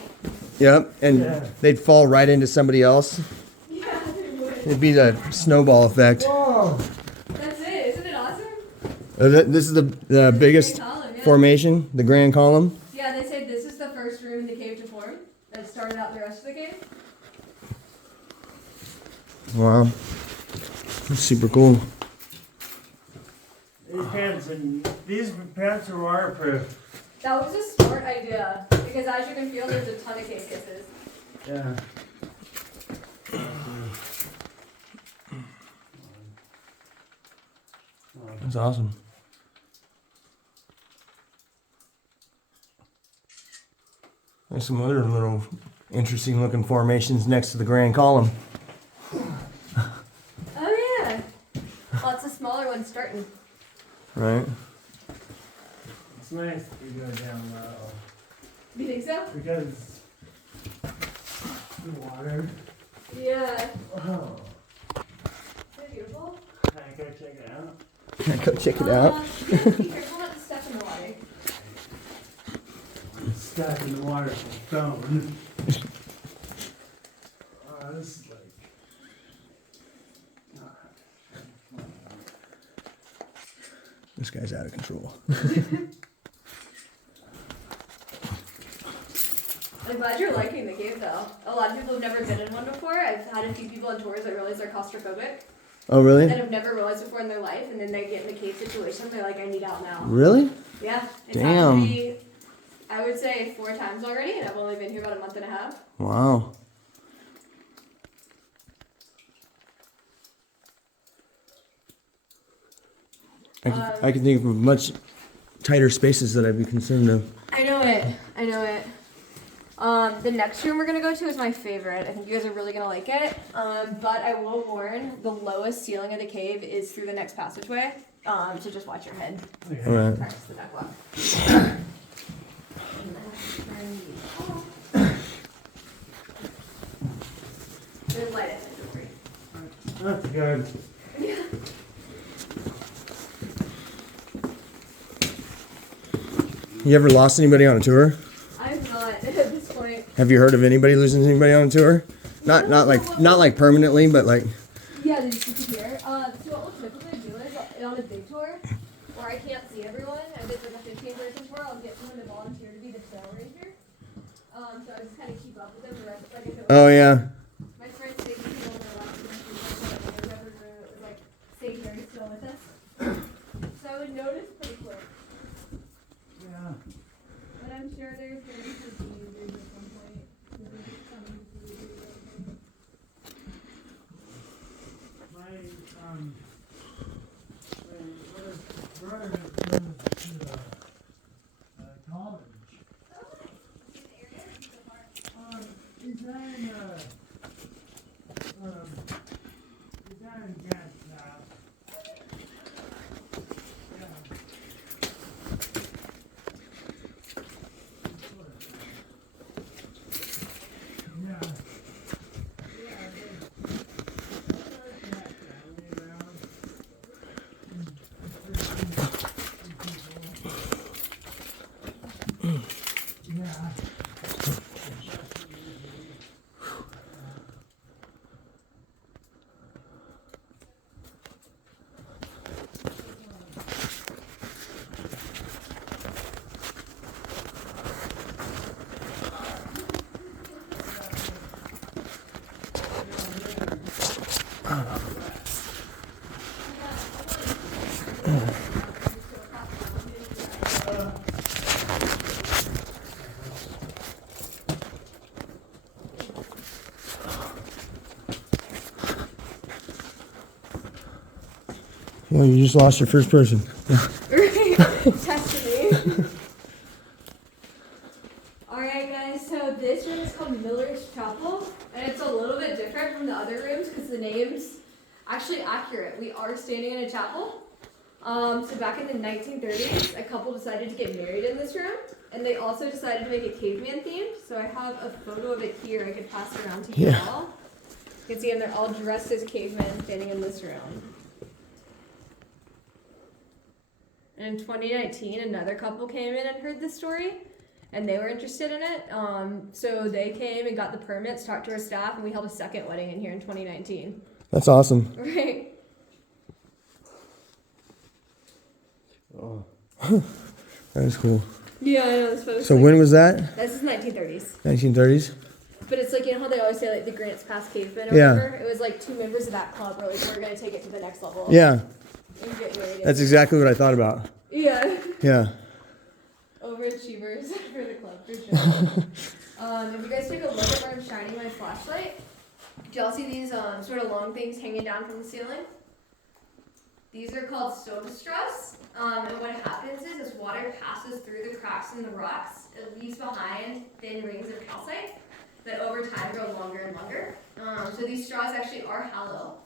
Yep, and Yeah. they'd fall right into somebody else. Yeah, they would. It'd be the snowball effect. Whoa. That's it. Isn't it awesome? This is the biggest Great column, yeah. formation, the Grand Column. Yeah, they say this is the first room in the cave to form that started out the rest of the cave. Wow. That's super cool. These pants are waterproof. That was a smart idea because as you can feel, there's a ton of cave kisses. Yeah. That's awesome. There's some other little interesting looking formations next to the Grand Column. Oh yeah. Lots of smaller ones starting. Right? It's nice to go down low You think so? because the water. Yeah. Oh, Is it beautiful? can I go check it out? Can I go check it out? You have to be careful not to step in the water. Stuck in the water for stone. Oh, this is like. This guy's out of control. I'm glad you're liking the cave though. A lot of people have never been in one before. I've had a few people on tours that realize they're claustrophobic Oh, really? that have never realized before in their life, and then they get in the cave situation. They're like, I need out now. Really? Yeah. It's Damn. happened to me, I would say 4 times already, and I've only been here about a month and a half. Wow. I can think of much tighter spaces that I'd be concerned of. I know it. I know it. The next room we're gonna go to is my favorite. I think you guys are really gonna like it. But I will warn, the lowest ceiling of the cave is through the next passageway. So just watch your head. All right. Practice the duck walk. There's light at the door. That's good. Yeah. You ever lost anybody on a tour? I'm not at this point. Have you heard of anybody losing anybody on a tour? Not like permanently, but like. Yeah, did you hear? So what we'll typically do is on a big tour, where I can't see everyone, if it's like a 15-person tour, I'll get someone to volunteer to be the trail ranger. So I just kind of keep up with them. The rest, like I said, Oh yeah. my friend Sadie came over last week. She was like, "Never knew it was like staying very still with us." So I would notice pretty quick. Yeah. But I'm sure there's gonna be some teenagers at some point. There's some teenagers. My brother is going to college. He's down in Gatineau. Yeah. Yeah. Yeah, you just lost your first person. Testing me. Alright guys, so this room is called Miller's Chapel, and it's a little bit different from the other rooms because the name's actually accurate. We are standing in a chapel. So back in the 1930s, a couple decided to get married in this room, and they also decided to make it caveman themed. So I have a photo of it here. I could pass it around to you all. You can see them, they're all dressed as cavemen standing in this room. And in 2019, another couple came in and heard this story, and they were interested in it. So they came and got the permits, talked to our staff, and we held a second wedding in here in 2019. That's awesome. Right. Oh. That is cool. Yeah, I know this photo. So when was that? This is 1930s. 1930s? But it's like, you know how they always say like the Grants Pass Cavemen or Yeah. whatever? It was like 2 members of that club were like, we're gonna take it to the next level. Yeah. And get married. That's exactly what I thought about. Yeah. Yeah. Overachievers for the club, for sure. If you guys take a look at where I'm shining my flashlight, do y'all see these sort of long things hanging down from the ceiling? These are called soda straws. And what happens is as water passes through the cracks in the rocks, it leaves behind thin rings of calcite. that over time grow longer and longer. So these straws actually are hollow.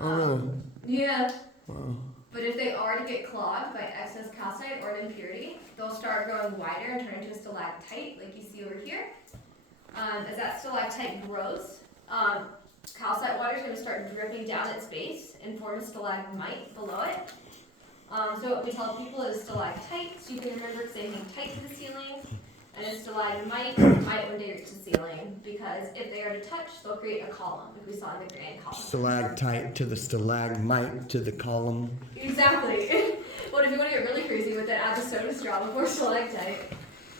Oh, Yeah. wow. But if they are to get clogged by excess calcite or an impurity, they'll start growing wider and turn into a stalactite, like you see over here. As that stalactite grows, calcite water is going to start dripping down its base and form a stalagmite below it. So what we tell people is stalactite, so you can remember saying tight to the ceiling, and a stalagmite might one day reach the ceiling, because if they are to touch, they'll create a column, like we saw in the grand column. Stalactite to the stalagmite to the column. Exactly. Well, if you want to get really crazy with it, add the soda straw before stalactite.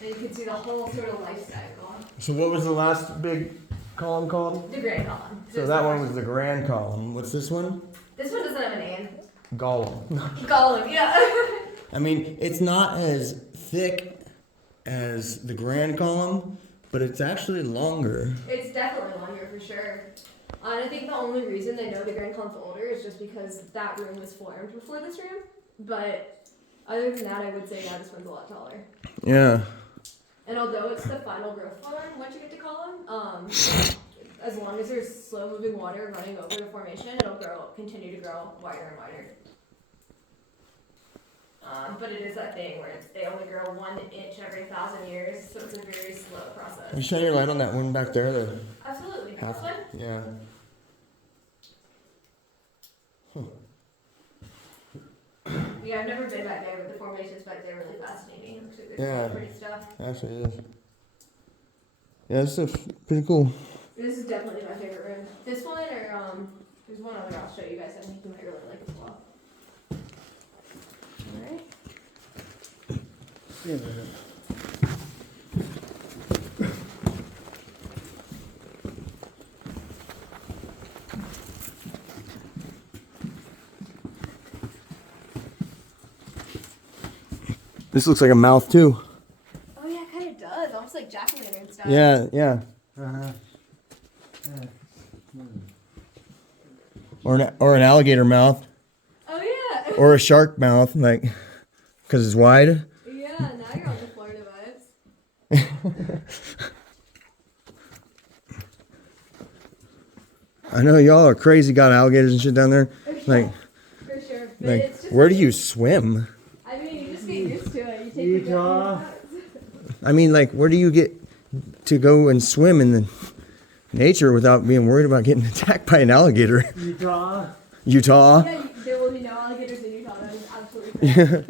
Then you can see the whole sort of life cycle. So what was the last big column called? The grand column. So that one was the grand column. What's this one? This one doesn't have a name. Gollum. Gollum, yeah. I mean, it's not as thick as the grand column, but it's actually longer. It's definitely longer for sure. And I think the only reason they know the grand column's older is just because that room was formed before this room. But other than that, I would say, yeah, this one's a lot taller. Yeah. And although it's the final growth form, once you get to column, as long as there's slow moving water running over the formation, it'll continue to grow wider and wider. But it is that thing where they only grow 1 inch every 1,000 years, so it's a very slow process. You shine your light on that one back there. The Absolutely. half. This one? Yeah. Yeah, I've never been back there, but the formations back there are really fascinating. Actually, there's Yeah. some pretty stuff. Actually, it is. Yeah, this is pretty cool. This is definitely my favorite room. This one, or there's one other I'll show you guys. I think you might really like as well. All right. This looks like a mouth too. Oh yeah, it kind of does. Almost like jack-o'-lantern style. Yeah, yeah. Uh-huh. Or an alligator mouth, Oh yeah. or a shark mouth, like, because it's wide. Yeah, now you're on the Florida vibes. I know y'all are crazy, got alligators and shit down there. Like, For sure. But like, it's just, where do you swim? I mean, you just get used to it. You take the Utah. I mean, like, where do you get to go and swim in the nature without being worried about getting attacked by an alligator? Utah. Utah? Yeah, there will be no alligators in Utah. That is absolutely correct.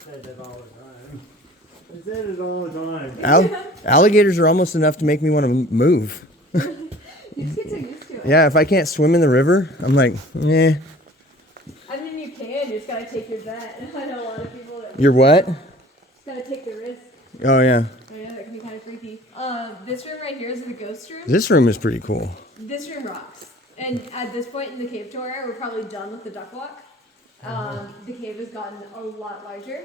Said that all the time. I said it all the time. Alligators are almost enough to make me want to move. You just get so used to it. Yeah, if I can't swim in the river, I'm like, eh. I mean, you can. You just gotta take your bet. I know a lot of people that You're what? just gotta take the risk. Oh, yeah. Oh, yeah, that can be kind of freaky. This room right here is the ghost room. This room is pretty cool. This room rocks. And at this point in the cave tour, we're probably done with the duck walk. The cave has gotten a lot larger.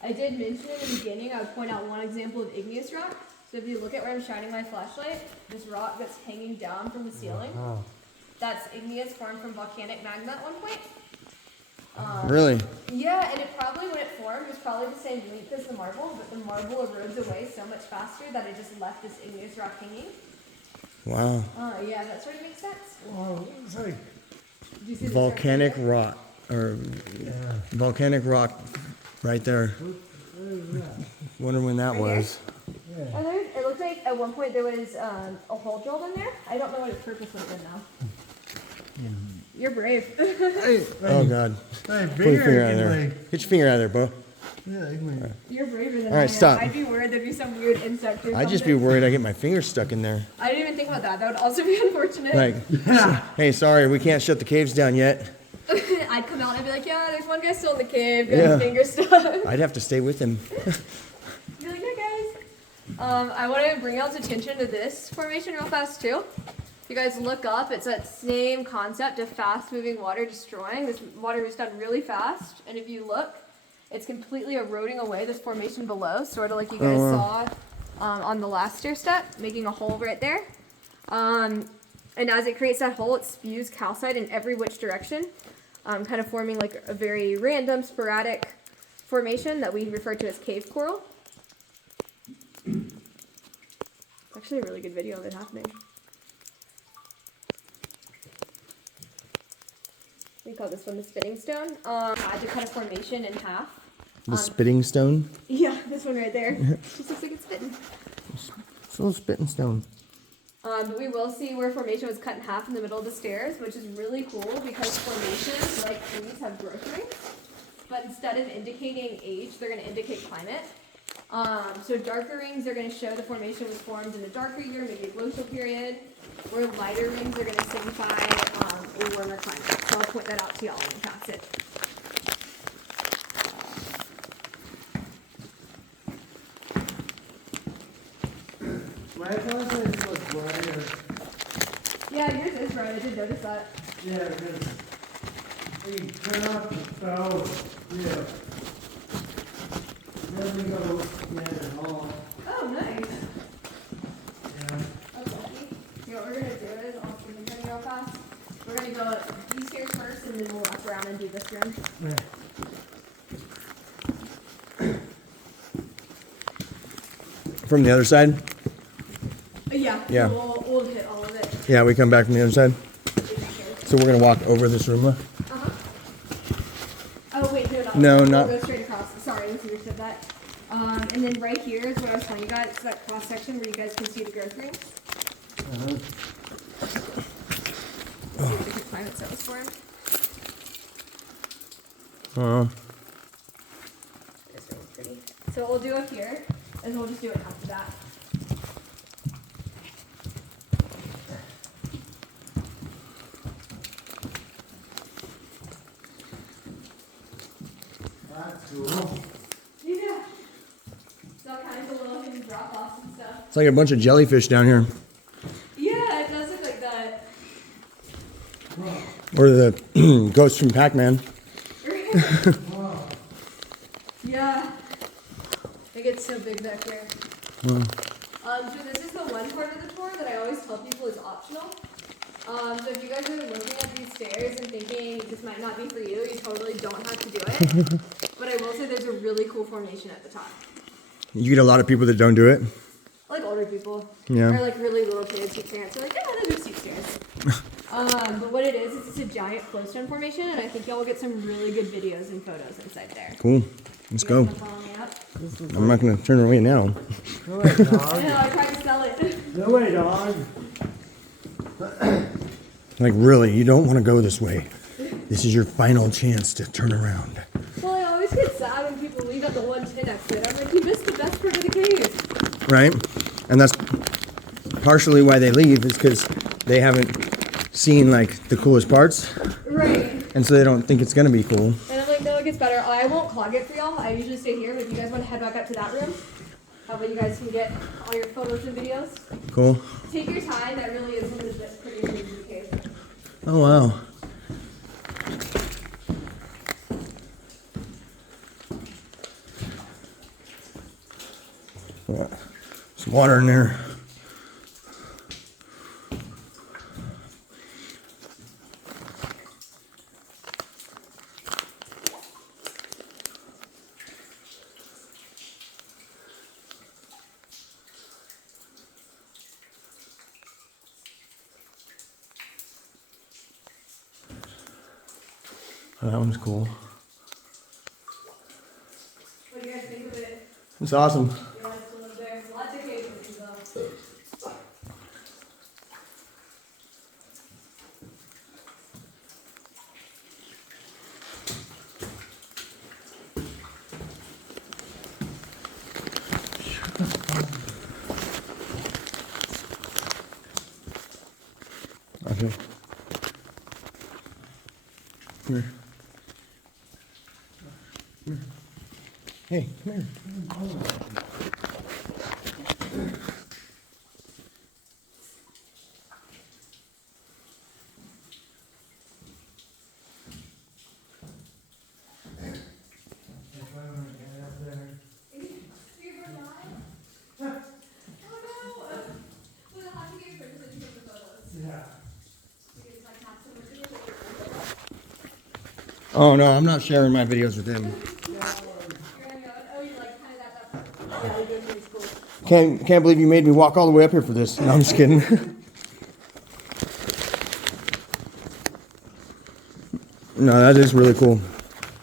I did mention in the beginning, I would point out one example of igneous rock. So if you look at where I'm shining my flashlight, this rock that's hanging down from the ceiling, that's igneous, formed from volcanic magma at one point. Really? Yeah, and it probably, when it formed, was probably the same length as the marble, but the marble erodes away so much faster that it just left this igneous rock hanging. Wow. Yeah, that sort of makes sense. Well, it's like, Do you see the Volcanic structure rock, or yeah. volcanic rock right there. What is that? Wonder when that Right here? was. Yeah. Oh, it looks like at one point there was a hole drilled in there. I don't know what its purpose would have been now. You're brave. Oh, God. Hey, Pull your finger out of can there. Get your finger out of there, Bo. Yeah, you can You're braver than All right, I am. stop. I'd be worried there'd be some weird insect or I'd just be something. worried I get my finger stuck in there. I didn't even think about that. That would also be unfortunate. Like, hey, sorry, we can't shut the caves down yet. I'd come out and I'd be like, yeah, there's one guy still in the cave, got Yeah. his finger stuck. I'd have to stay with him. Be like, yeah, guys. I want to bring y'all's attention to this formation real fast too. If you guys look up, it's that same concept of fast-moving water destroying. This water is done really fast, and if you look, it's completely eroding away this formation below, sort of like you guys saw on the last stair step, making a hole right there. And as it creates that hole, it spews calcite in every which direction, kind of forming like a very random, sporadic formation that we refer to as cave coral. actually a really good video of it happening. We call this one the spitting stone. I had to cut a formation in half. The spitting stone? Yeah, this one right there. Just looks like it's spitting. It's a little spitting stone. But we will see where formation was cut in half in the middle of the stairs, which is really cool because formations, like trees, have growth rings. But instead of indicating age, they're going to indicate climate. So darker rings are going to show the formation was formed in a darker year, maybe a glacial period, where lighter rings are going to signify a warmer climate. So I'll point that out to y'all when we pass it. My process was brighter. Yeah, yours is bright. I did notice that. Yeah, because we turn off the bell. Yeah. Then we go scan it all. Oh, nice. Yeah. Okay. You know what we're going to do is, I'll see you real fast. We're going to go these stairs first, and then we'll walk around and do this room. Yeah. From the other side? Yeah. Yeah. We'll hit all of it. Yeah, we come back from the other side. So we're gonna walk over this room. Uh-huh. Oh, wait, no, No, we'll not- go straight across. Sorry, I misunderstood that. And then right here is what I was telling you guys, it's that cross section where you guys can see the growth rings. See what the climate set was for. This room's pretty. So what we'll do up here is we'll just do it after that. That's cool. Yeah. So kind of the little hidden drop-offs and stuff. It's like a bunch of jellyfish down here. Yeah, it does look like that. Or the ghost from Pac-Man. Wow. Yeah. It gets so big back there. So this is the one part of the tour that I always tell people is optional. So if you guys are looking at these stairs and thinking this might not be for you, you totally don't have to do it. But I will say there's a really cool formation at the top. You get a lot of people that don't do it. Like older people. Yeah. Or like really little kids whose parents are like, yeah, those are steep stairs. But what it is it's a giant flowstone formation, and I think y'all will get some really good videos and photos inside there. Cool. Let's You go. guys wanna follow me up? I'm not gonna turn away now. No way, I dog. know, I tried to sell it. No way, dog. Like really, you don't want to go this way. This is your final chance to turn around. Well, I always get sad when people leave at the 110 exit. I'm like, you missed the best part of the cave. Right? And that's partially why they leave is because they haven't seen like the coolest parts, Right. and so they don't think it's gonna be cool. And I'm like, no, it gets better. I won't clog it for y'all. I usually stay here, but if you guys want to head back up to that room, how about you guys can get all your photos and videos? Cool. Take your time. That really is one of the best, prettiest things in the cave. Oh wow. What? Some water in there. Oh, that one's cool. What do you guys think of it? It's awesome. You guys to live there? Lots of caves in these, though. Okay. Come here. Come here. Hey, come here. If I want to get up there. You're alive? Oh no! Well, I'll have to get pictures and take the photos. Yeah. Because I have so much of it. Oh no, I'm not sharing my videos with him. You're gonna go, oh, you like kind of that part. Yeah, you go, it's cool. Can't believe you made me walk all the way up here for this. No, I'm just kidding. No, that is really cool.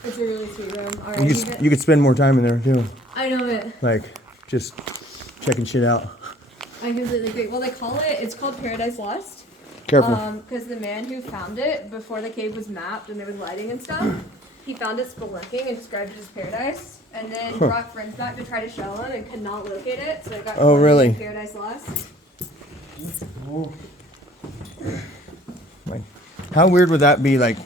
It's a really sweet room. All right, You could spend more time in there too. I know it. Like just checking shit out. I completely agree. Well, it's called Paradise Lost. Careful. Because the man who found it before the cave was mapped and there was lighting and stuff, he found it spelunking and described it as paradise, and then brought friends back to try to show him and could not locate it, so it got called really? Paradise Lost. Like, how weird would that be? Like,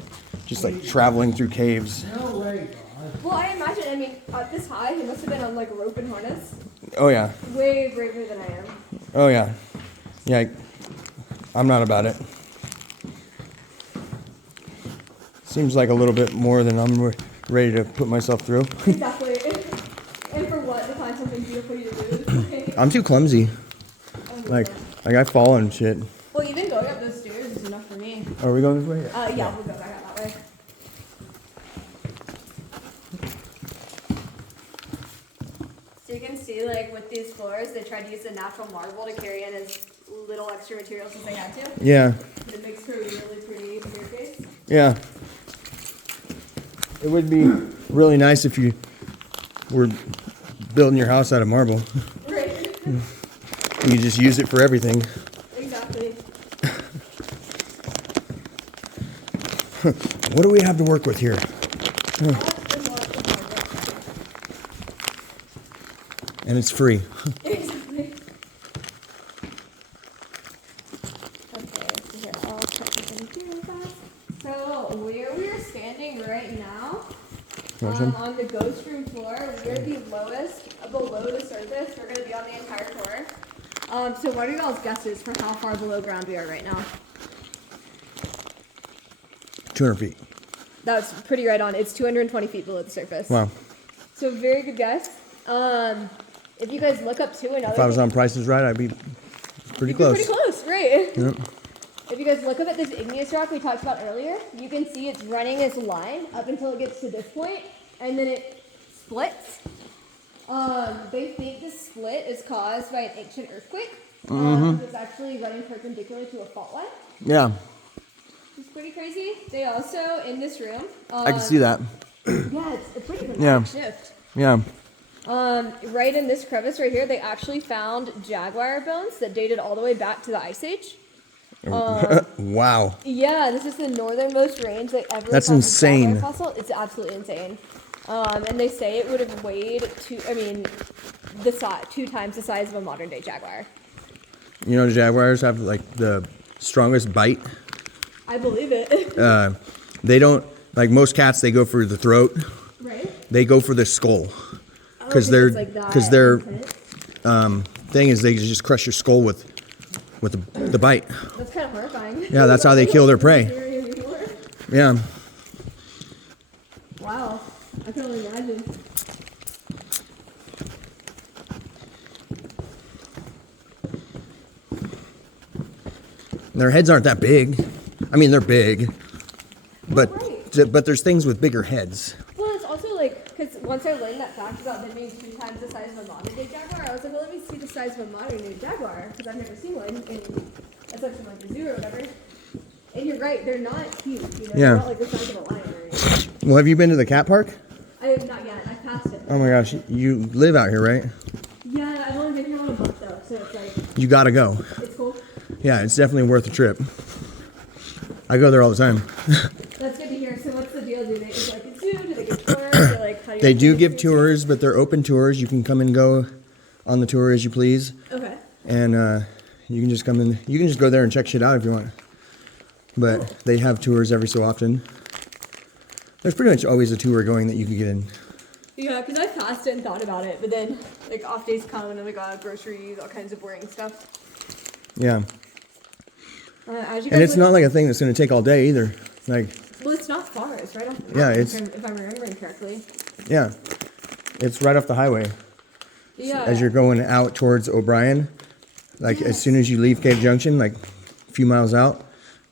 just like traveling through caves. No way, God. Well, I imagine. I mean, up this high, he must have been on like a rope and harness. Oh yeah. Way braver than I am. Oh yeah. Yeah. I'm not about it. Seems like a little bit more than I'm ready to put myself through. Exactly. And for what? To find something beautiful you lose. I'm too clumsy. Like I fall and shit. Well, even going up those stairs is enough for me. Are we going this way? Yeah, we'll go back out that way. So you can see, like, with these floors, they tried to use the natural marble to carry in as little extra materials as they had to. Yeah. It makes for a really pretty staircase. Yeah. It would be really nice if you were building your house out of marble. Right. You just use it for everything. Exactly. What do we have to work with here? And it's free. Exactly. Okay, so here, I'll check this in here real fast. So where we are standing right now, on the ghost room floor, we're the lowest, below the surface. We're going to be on the entire tour. So what are y'all's guesses for how far below ground we are right now? 200 feet. That's pretty right on. It's 220 feet below the surface. Wow. So very good guess. If you guys look up to another If I was thing- on Price is Right, I'd be pretty You'd be close. pretty close, right? Yep. If you guys look up at this igneous rock we talked about earlier, you can see it's running this line up until it gets to this point, and then it splits. They think this split is caused by an ancient earthquake. It's actually running perpendicular to a fault line. Yeah, It's pretty crazy. They also, in this room... I can see that. Yeah, it's a pretty dramatic Yeah. shift. Yeah. Right in this crevice right here, they actually found jaguar bones that dated all the way back to the Ice Age. Wow. Yeah, this is the northernmost range they ever That's found a insane. jaguar fossil. It's absolutely insane. And they say it would have weighed two times the size of a modern day jaguar. You know, jaguars have like the strongest bite. I believe it. They don't, like most cats, they go for the throat. Right? They go for the skull. Because their their thing is they just crush your skull with the bite. That's kind of horrifying. Yeah, that's how they kill their prey. Yeah. Wow, I can only imagine. Their heads aren't that big. I mean, they're big, but right. but there's things with bigger heads. Well, it's also like, because once I learned that fact about them being 2 times the size of a modern day jaguar, I was like, well, let me see the size of a modern day jaguar, because I've never seen one, and aside from like the zoo or whatever. And you're right, they're not huge, you know, Yeah. they're not like the size of a lion or anything. Well, have you been to the cat park? I have not yet, I passed it. Oh my gosh, you live out here, right? Yeah, I've only been here on a month though, so it's like, You gotta go. it's cool. Yeah, it's definitely worth the trip. I go there all the time. That's good to hear. So what's the deal? Do they is it like a zoo? Do they give tours? Or like how do you They like do to give do tours, but they're open tours. You can come and go on the tour as you please, Okay. and you can just come in. You can just go there and check shit out if you want. But they have tours every so often. There's pretty much always a tour going that you can get in. Yeah, because I passed it and thought about it, but then like off days come and I'm like, groceries, all kinds of boring stuff. Yeah, As you and guys it's not like a thing that's going to take all day either. Like, well, it's not far. It's right off the Yeah, mountain, it's- if I'm remembering correctly. yeah, it's right off the highway Yeah. as you're going out towards O'Brien. Like as soon as you leave Cave Junction, like a few miles out,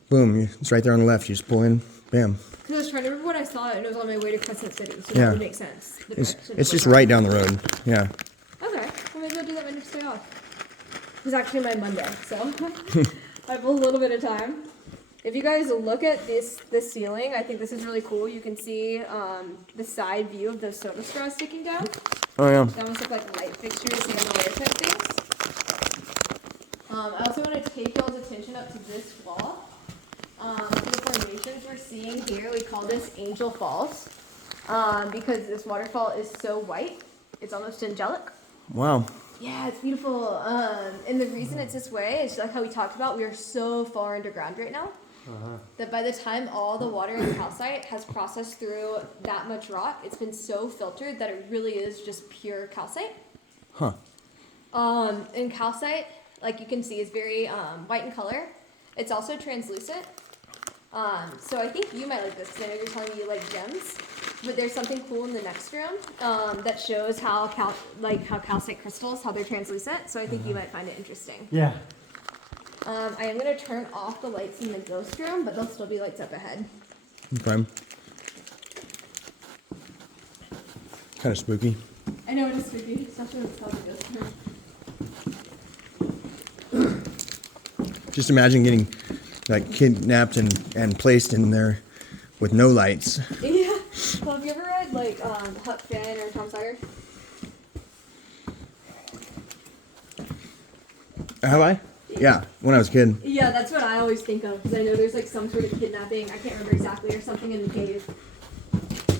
boom, it's right there on the left. You just pull in, bam. Because I was trying to remember what I saw, and it was on my way to Crescent City, so Yeah. that would make sense. the It's direction it's we're just going. right down the road. Yeah. Okay, well maybe I'll do that my next day off. It's actually my Monday, so I have a little bit of time. If you guys look at this ceiling, I think this is really cool. You can see the side view of those soda straws sticking down. Oh yeah. They almost look like light fixtures, chandelier type things. I also want to take y'all's attention up to this wall. The formations we're seeing here, we call this Angel Falls because this waterfall is so white. It's almost angelic. Wow. Yeah, it's beautiful. And the reason it's this way is like how we talked about, we are so far underground right now that by the time all the water in calcite has processed through that much rock, it's been so filtered that it really is just pure calcite. Huh. And calcite, like you can see, is very white in color. It's also translucent. So I think you might like this because I know you're telling me you like gems. But there's something cool in the next room that shows how calcite crystals, how they're translucent. So I think you might find it interesting. Yeah. I am going to turn off the lights in the ghost room, but there'll still be lights up ahead. Okay. Kind of spooky. I know it is spooky, especially when it's called the ghost room. Just imagine getting like kidnapped and placed in there with no lights. Yeah. Well, have you ever read like Huck Finn or Tom Sawyer? Have I? Yeah, when I was a kid. Yeah, that's what I always think of because I know there's like some sort of kidnapping. I can't remember exactly, or something in the cave.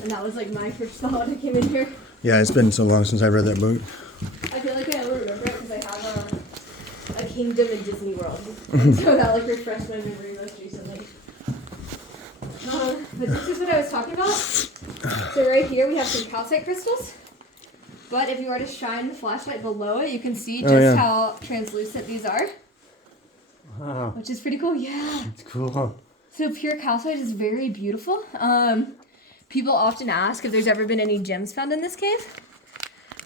And that was like my first thought when I came in here. Yeah, it's been so long since I read that book. I feel like I only remember it because I have a kingdom in Disney World. And so that like refreshed my memory most recently. But this is what I was talking about. So right here we have some calcite crystals. But if you were to shine the flashlight below it, you can see just how translucent these are. Wow. Which is pretty cool, yeah. It's cool. So pure calcite is very beautiful. People often ask if there's ever been any gems found in this cave.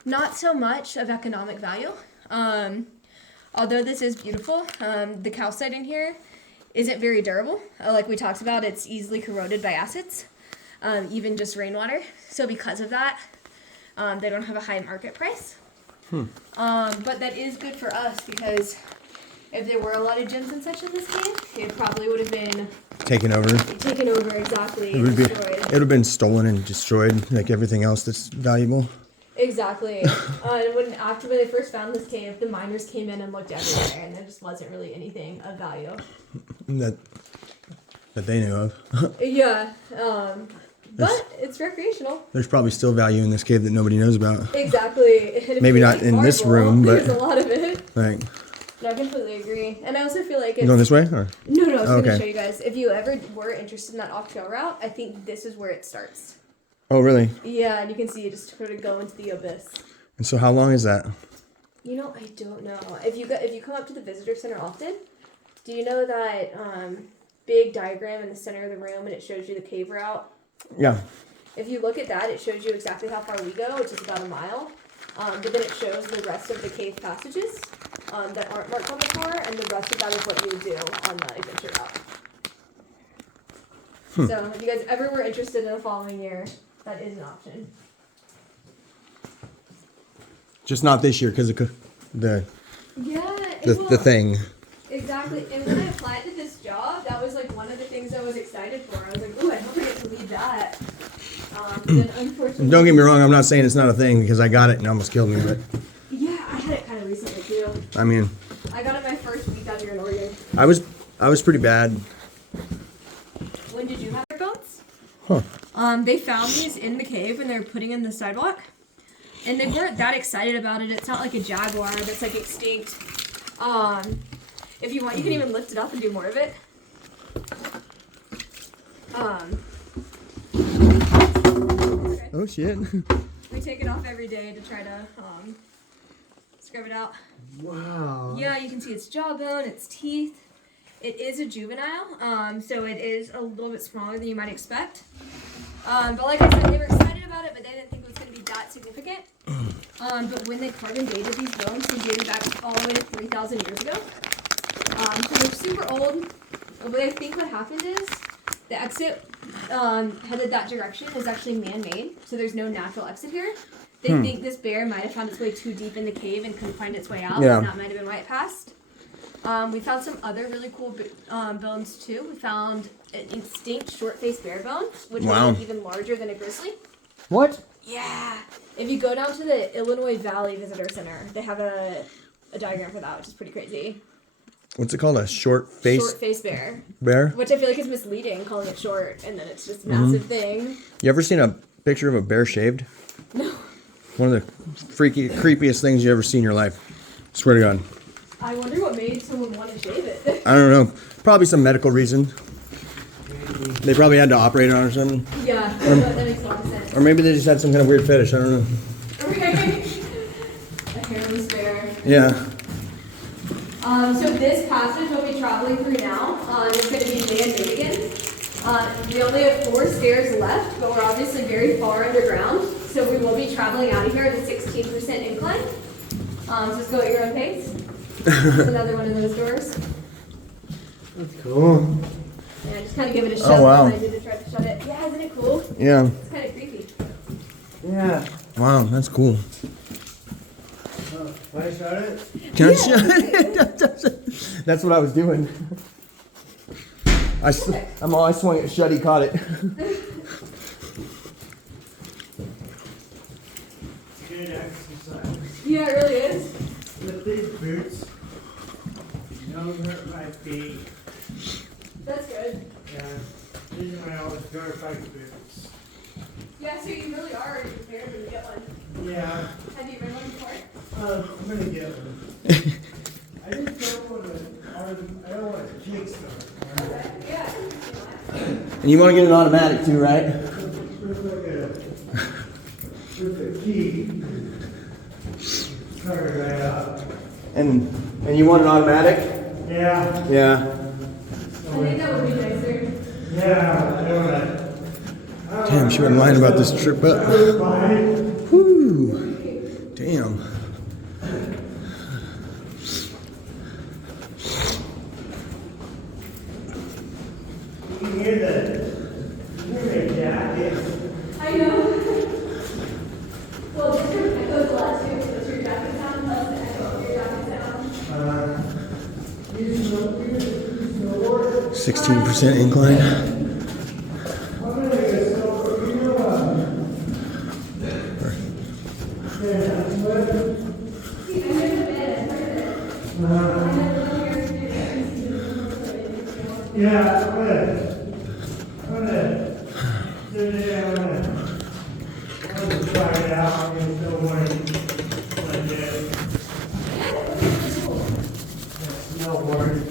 Not so much of economic value. Although this is beautiful, the calcite in here isn't very durable. Like we talked about, it's easily corroded by acids, even just rainwater. So because of that, they don't have a high market price. But that is good for us because if there were a lot of gems and such in this cave, it probably would have been Taken over. exactly, It would be. destroyed. It would have been stolen and destroyed, like everything else that's valuable. Exactly. And after they first found this cave, the miners came in and looked everywhere, and there just wasn't really anything of value. That they knew of. Yeah. But it's recreational. There's probably still value in this cave that nobody knows about. Exactly. And if Maybe you not like in this marble, room, but- there's a lot of it. Like, No, I completely agree. And I also feel like you it's... going this way? Or? No, I was going to Okay. show you guys. If you ever were interested in that off-trail route, I think this is where it starts. Oh, really? Yeah, and you can see it just sort of go into the abyss. And so how long is that? You know, I don't know. If you come up to the visitor center often, do you know that big diagram in the center of the room and it shows you the cave route? Yeah. If you look at that, it shows you exactly how far we go, which is about a mile. But then it shows the rest of the cave passages that aren't marked on the tour, and the rest of that is what you would do on the adventure route. So if you guys ever were interested in the following year, that is an option. Just not this year because of the thing. Exactly. And when I applied to this job, that was like one of the things I was excited for. I was like, oh, I hope I get to lead that. But then unfortunately... And don't get me wrong, I'm not saying it's not a thing because I got it and it almost killed me, but Yeah, I had it kind of recently too. I mean, I got it my first week out here in Oregon. I was pretty bad. When did you have your boats? Huh. They found these in the cave and they were putting in the sidewalk. And they weren't that excited about it. It's not like a jaguar that's like extinct. If you want, you can even lift it up and do more of it. Oh shit. We take it off every day to try to scrub it out. Wow. Yeah, you can see its jawbone, its teeth. It is a juvenile, so it is a little bit smaller than you might expect. But like I said, they were excited about it, but they didn't think it was going to be that significant. But when they carbon dated these bones, they dated back all the way to 3,000 years ago. So they're super old. But I think what happened is the exit headed that direction is actually man-made, so there's no natural exit here. They think this bear might have found its way too deep in the cave and couldn't find its way out. Yeah. And that might have been why it passed. We found some other really cool bones too. We found an extinct short-faced bear bone, which Wow. was even larger than a grizzly. What? Yeah. If you go down to the Illinois Valley Visitor Center, they have a diagram for that, which is pretty crazy. What's it called? A short-faced Short-faced bear, bear? which I feel like is misleading, calling it short, and then it's just a massive thing. You ever seen a picture of a bear shaved? No. One of the creepiest things you ever seen in your life. Swear to God. I wonder what made someone want to shave it. I don't know. Probably some medical reason. They probably had to operate on it or something. Yeah, that makes a lot of sense. Or maybe they just had some kind of weird fetish. I don't know. Right. A hairless bear. Yeah. So this passage we'll be traveling through now is going to be Van Michigan. We only have 4 stairs left, but we're obviously very far underground. So we will be traveling out of here at a 16% incline. So just go at your own pace. It's another one of those doors. That's cool. Yeah, just kind of give it a shut. Oh, wow. I did to try to shut it. Yeah, isn't it cool? Yeah. It's kind of creepy. Yeah. Wow, that's cool. Can I shut it? Can I shut it? That's what I was doing. I swung it shut, he caught it. Good exercise. Yeah, it really is. With these boots, don't hurt my feet. That's good. Yeah. These are my old dirt bike boots. Yeah, so you really are already prepared when you get one. Yeah. Have you ridden one before? I'm gonna get one. I just don't want to. I don't want to kickstart. Yeah. And you want to get an automatic too, right? With a key. Start right up. And you want an automatic? Yeah. Yeah. I think that would be nicer. Yeah. I don't want to. Damn, she wasn't lying about this trip up. Whew. Damn. You can hear the jacket. I know. Well, this room echoes a lot too, so it's your jacket sound plus the echo of your jacket sound. 16% incline. Yeah, I'm gonna sit there, I'm gonna try it out, and no worry. Like this. No worry.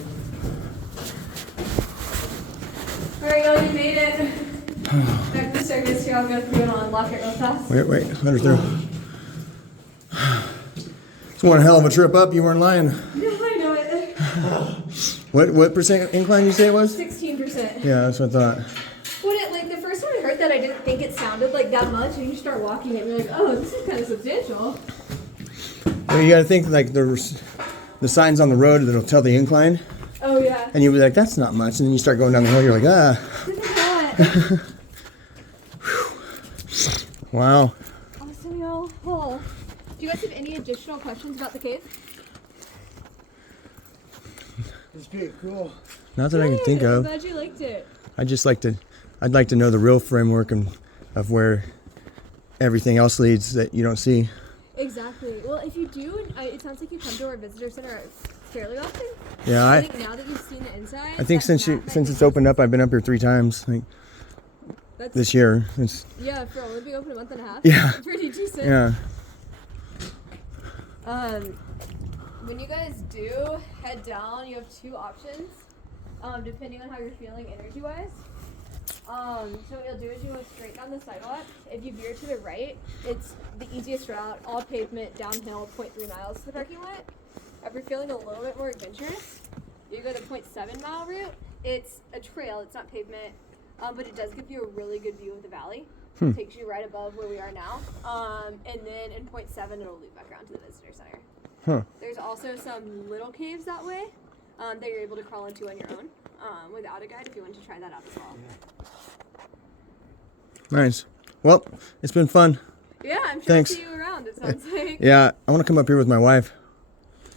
Alright, y'all, you made it. Back to the circus here, I'll go through and I'll unlock it real fast. Wait, let her through. It's one hell of a trip up. You weren't lying. Yeah, I know it. What percent incline you say it was? 16%. Yeah, that's what I thought. When it, like, the first time I heard that, I didn't think it sounded like that much, and you start walking it, and you're like, oh, this is kind of substantial. Well, you got to think like there's the signs on the road that'll tell the incline, Oh, yeah. and you'll be like, that's not much, and then you start going down the hill, you're like, ah. Look at that. Wow. Awesome, y'all. Oh. Do you guys have any additional questions about the cave? It's pretty cool. Not that I can think I'm of. glad you liked it. I'd like to know the real framework of where everything else leads that you don't see. Exactly. Well, if you do, it sounds like you come to our visitor center fairly often. Yeah, I think now that you've seen the inside. I think that since map might it's be- opened up, I've been up here 3 times. Like That's, this year. It's yeah, for only being open a month and a half. Yeah. Pretty decent. yeah. When you guys do head down, you have 2 options, depending on how you're feeling energy-wise. So what you'll do is you go straight down the sidewalk. If you veer to the right, it's the easiest route, all pavement, downhill, 0.3 miles to the parking lot. If you're feeling a little bit more adventurous, you go the 0.7 mile route. It's a trail, it's not pavement, but it does give you a really good view of the valley. It takes you right above where we are now. And then in 0.7, it'll loop back around to the visitor center. Huh. There's also some little caves that way that you're able to crawl into on your own without a guide if you want to try that out as well. Nice. Well, it's been fun. Yeah, I'm sure Thanks. I'll see you around. sounds like. Yeah, I want to come up here with my wife.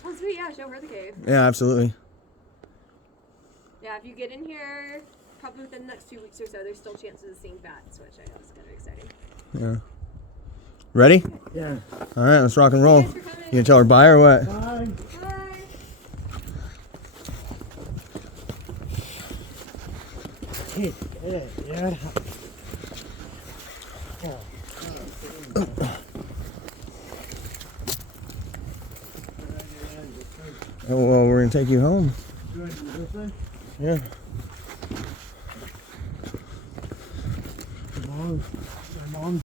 Oh, sweet. Yeah, show her the cave. Yeah, absolutely. Yeah, if you get in here, probably within the next 2 weeks or so, there's still chances of seeing bats, which I know is kind of exciting. Yeah. Ready? Yeah. All right, let's rock and roll. Thanks for coming. You gonna tell her bye or what? Bye. Bye. Yeah. Oh, well, we're gonna take you home. Yeah. Come on.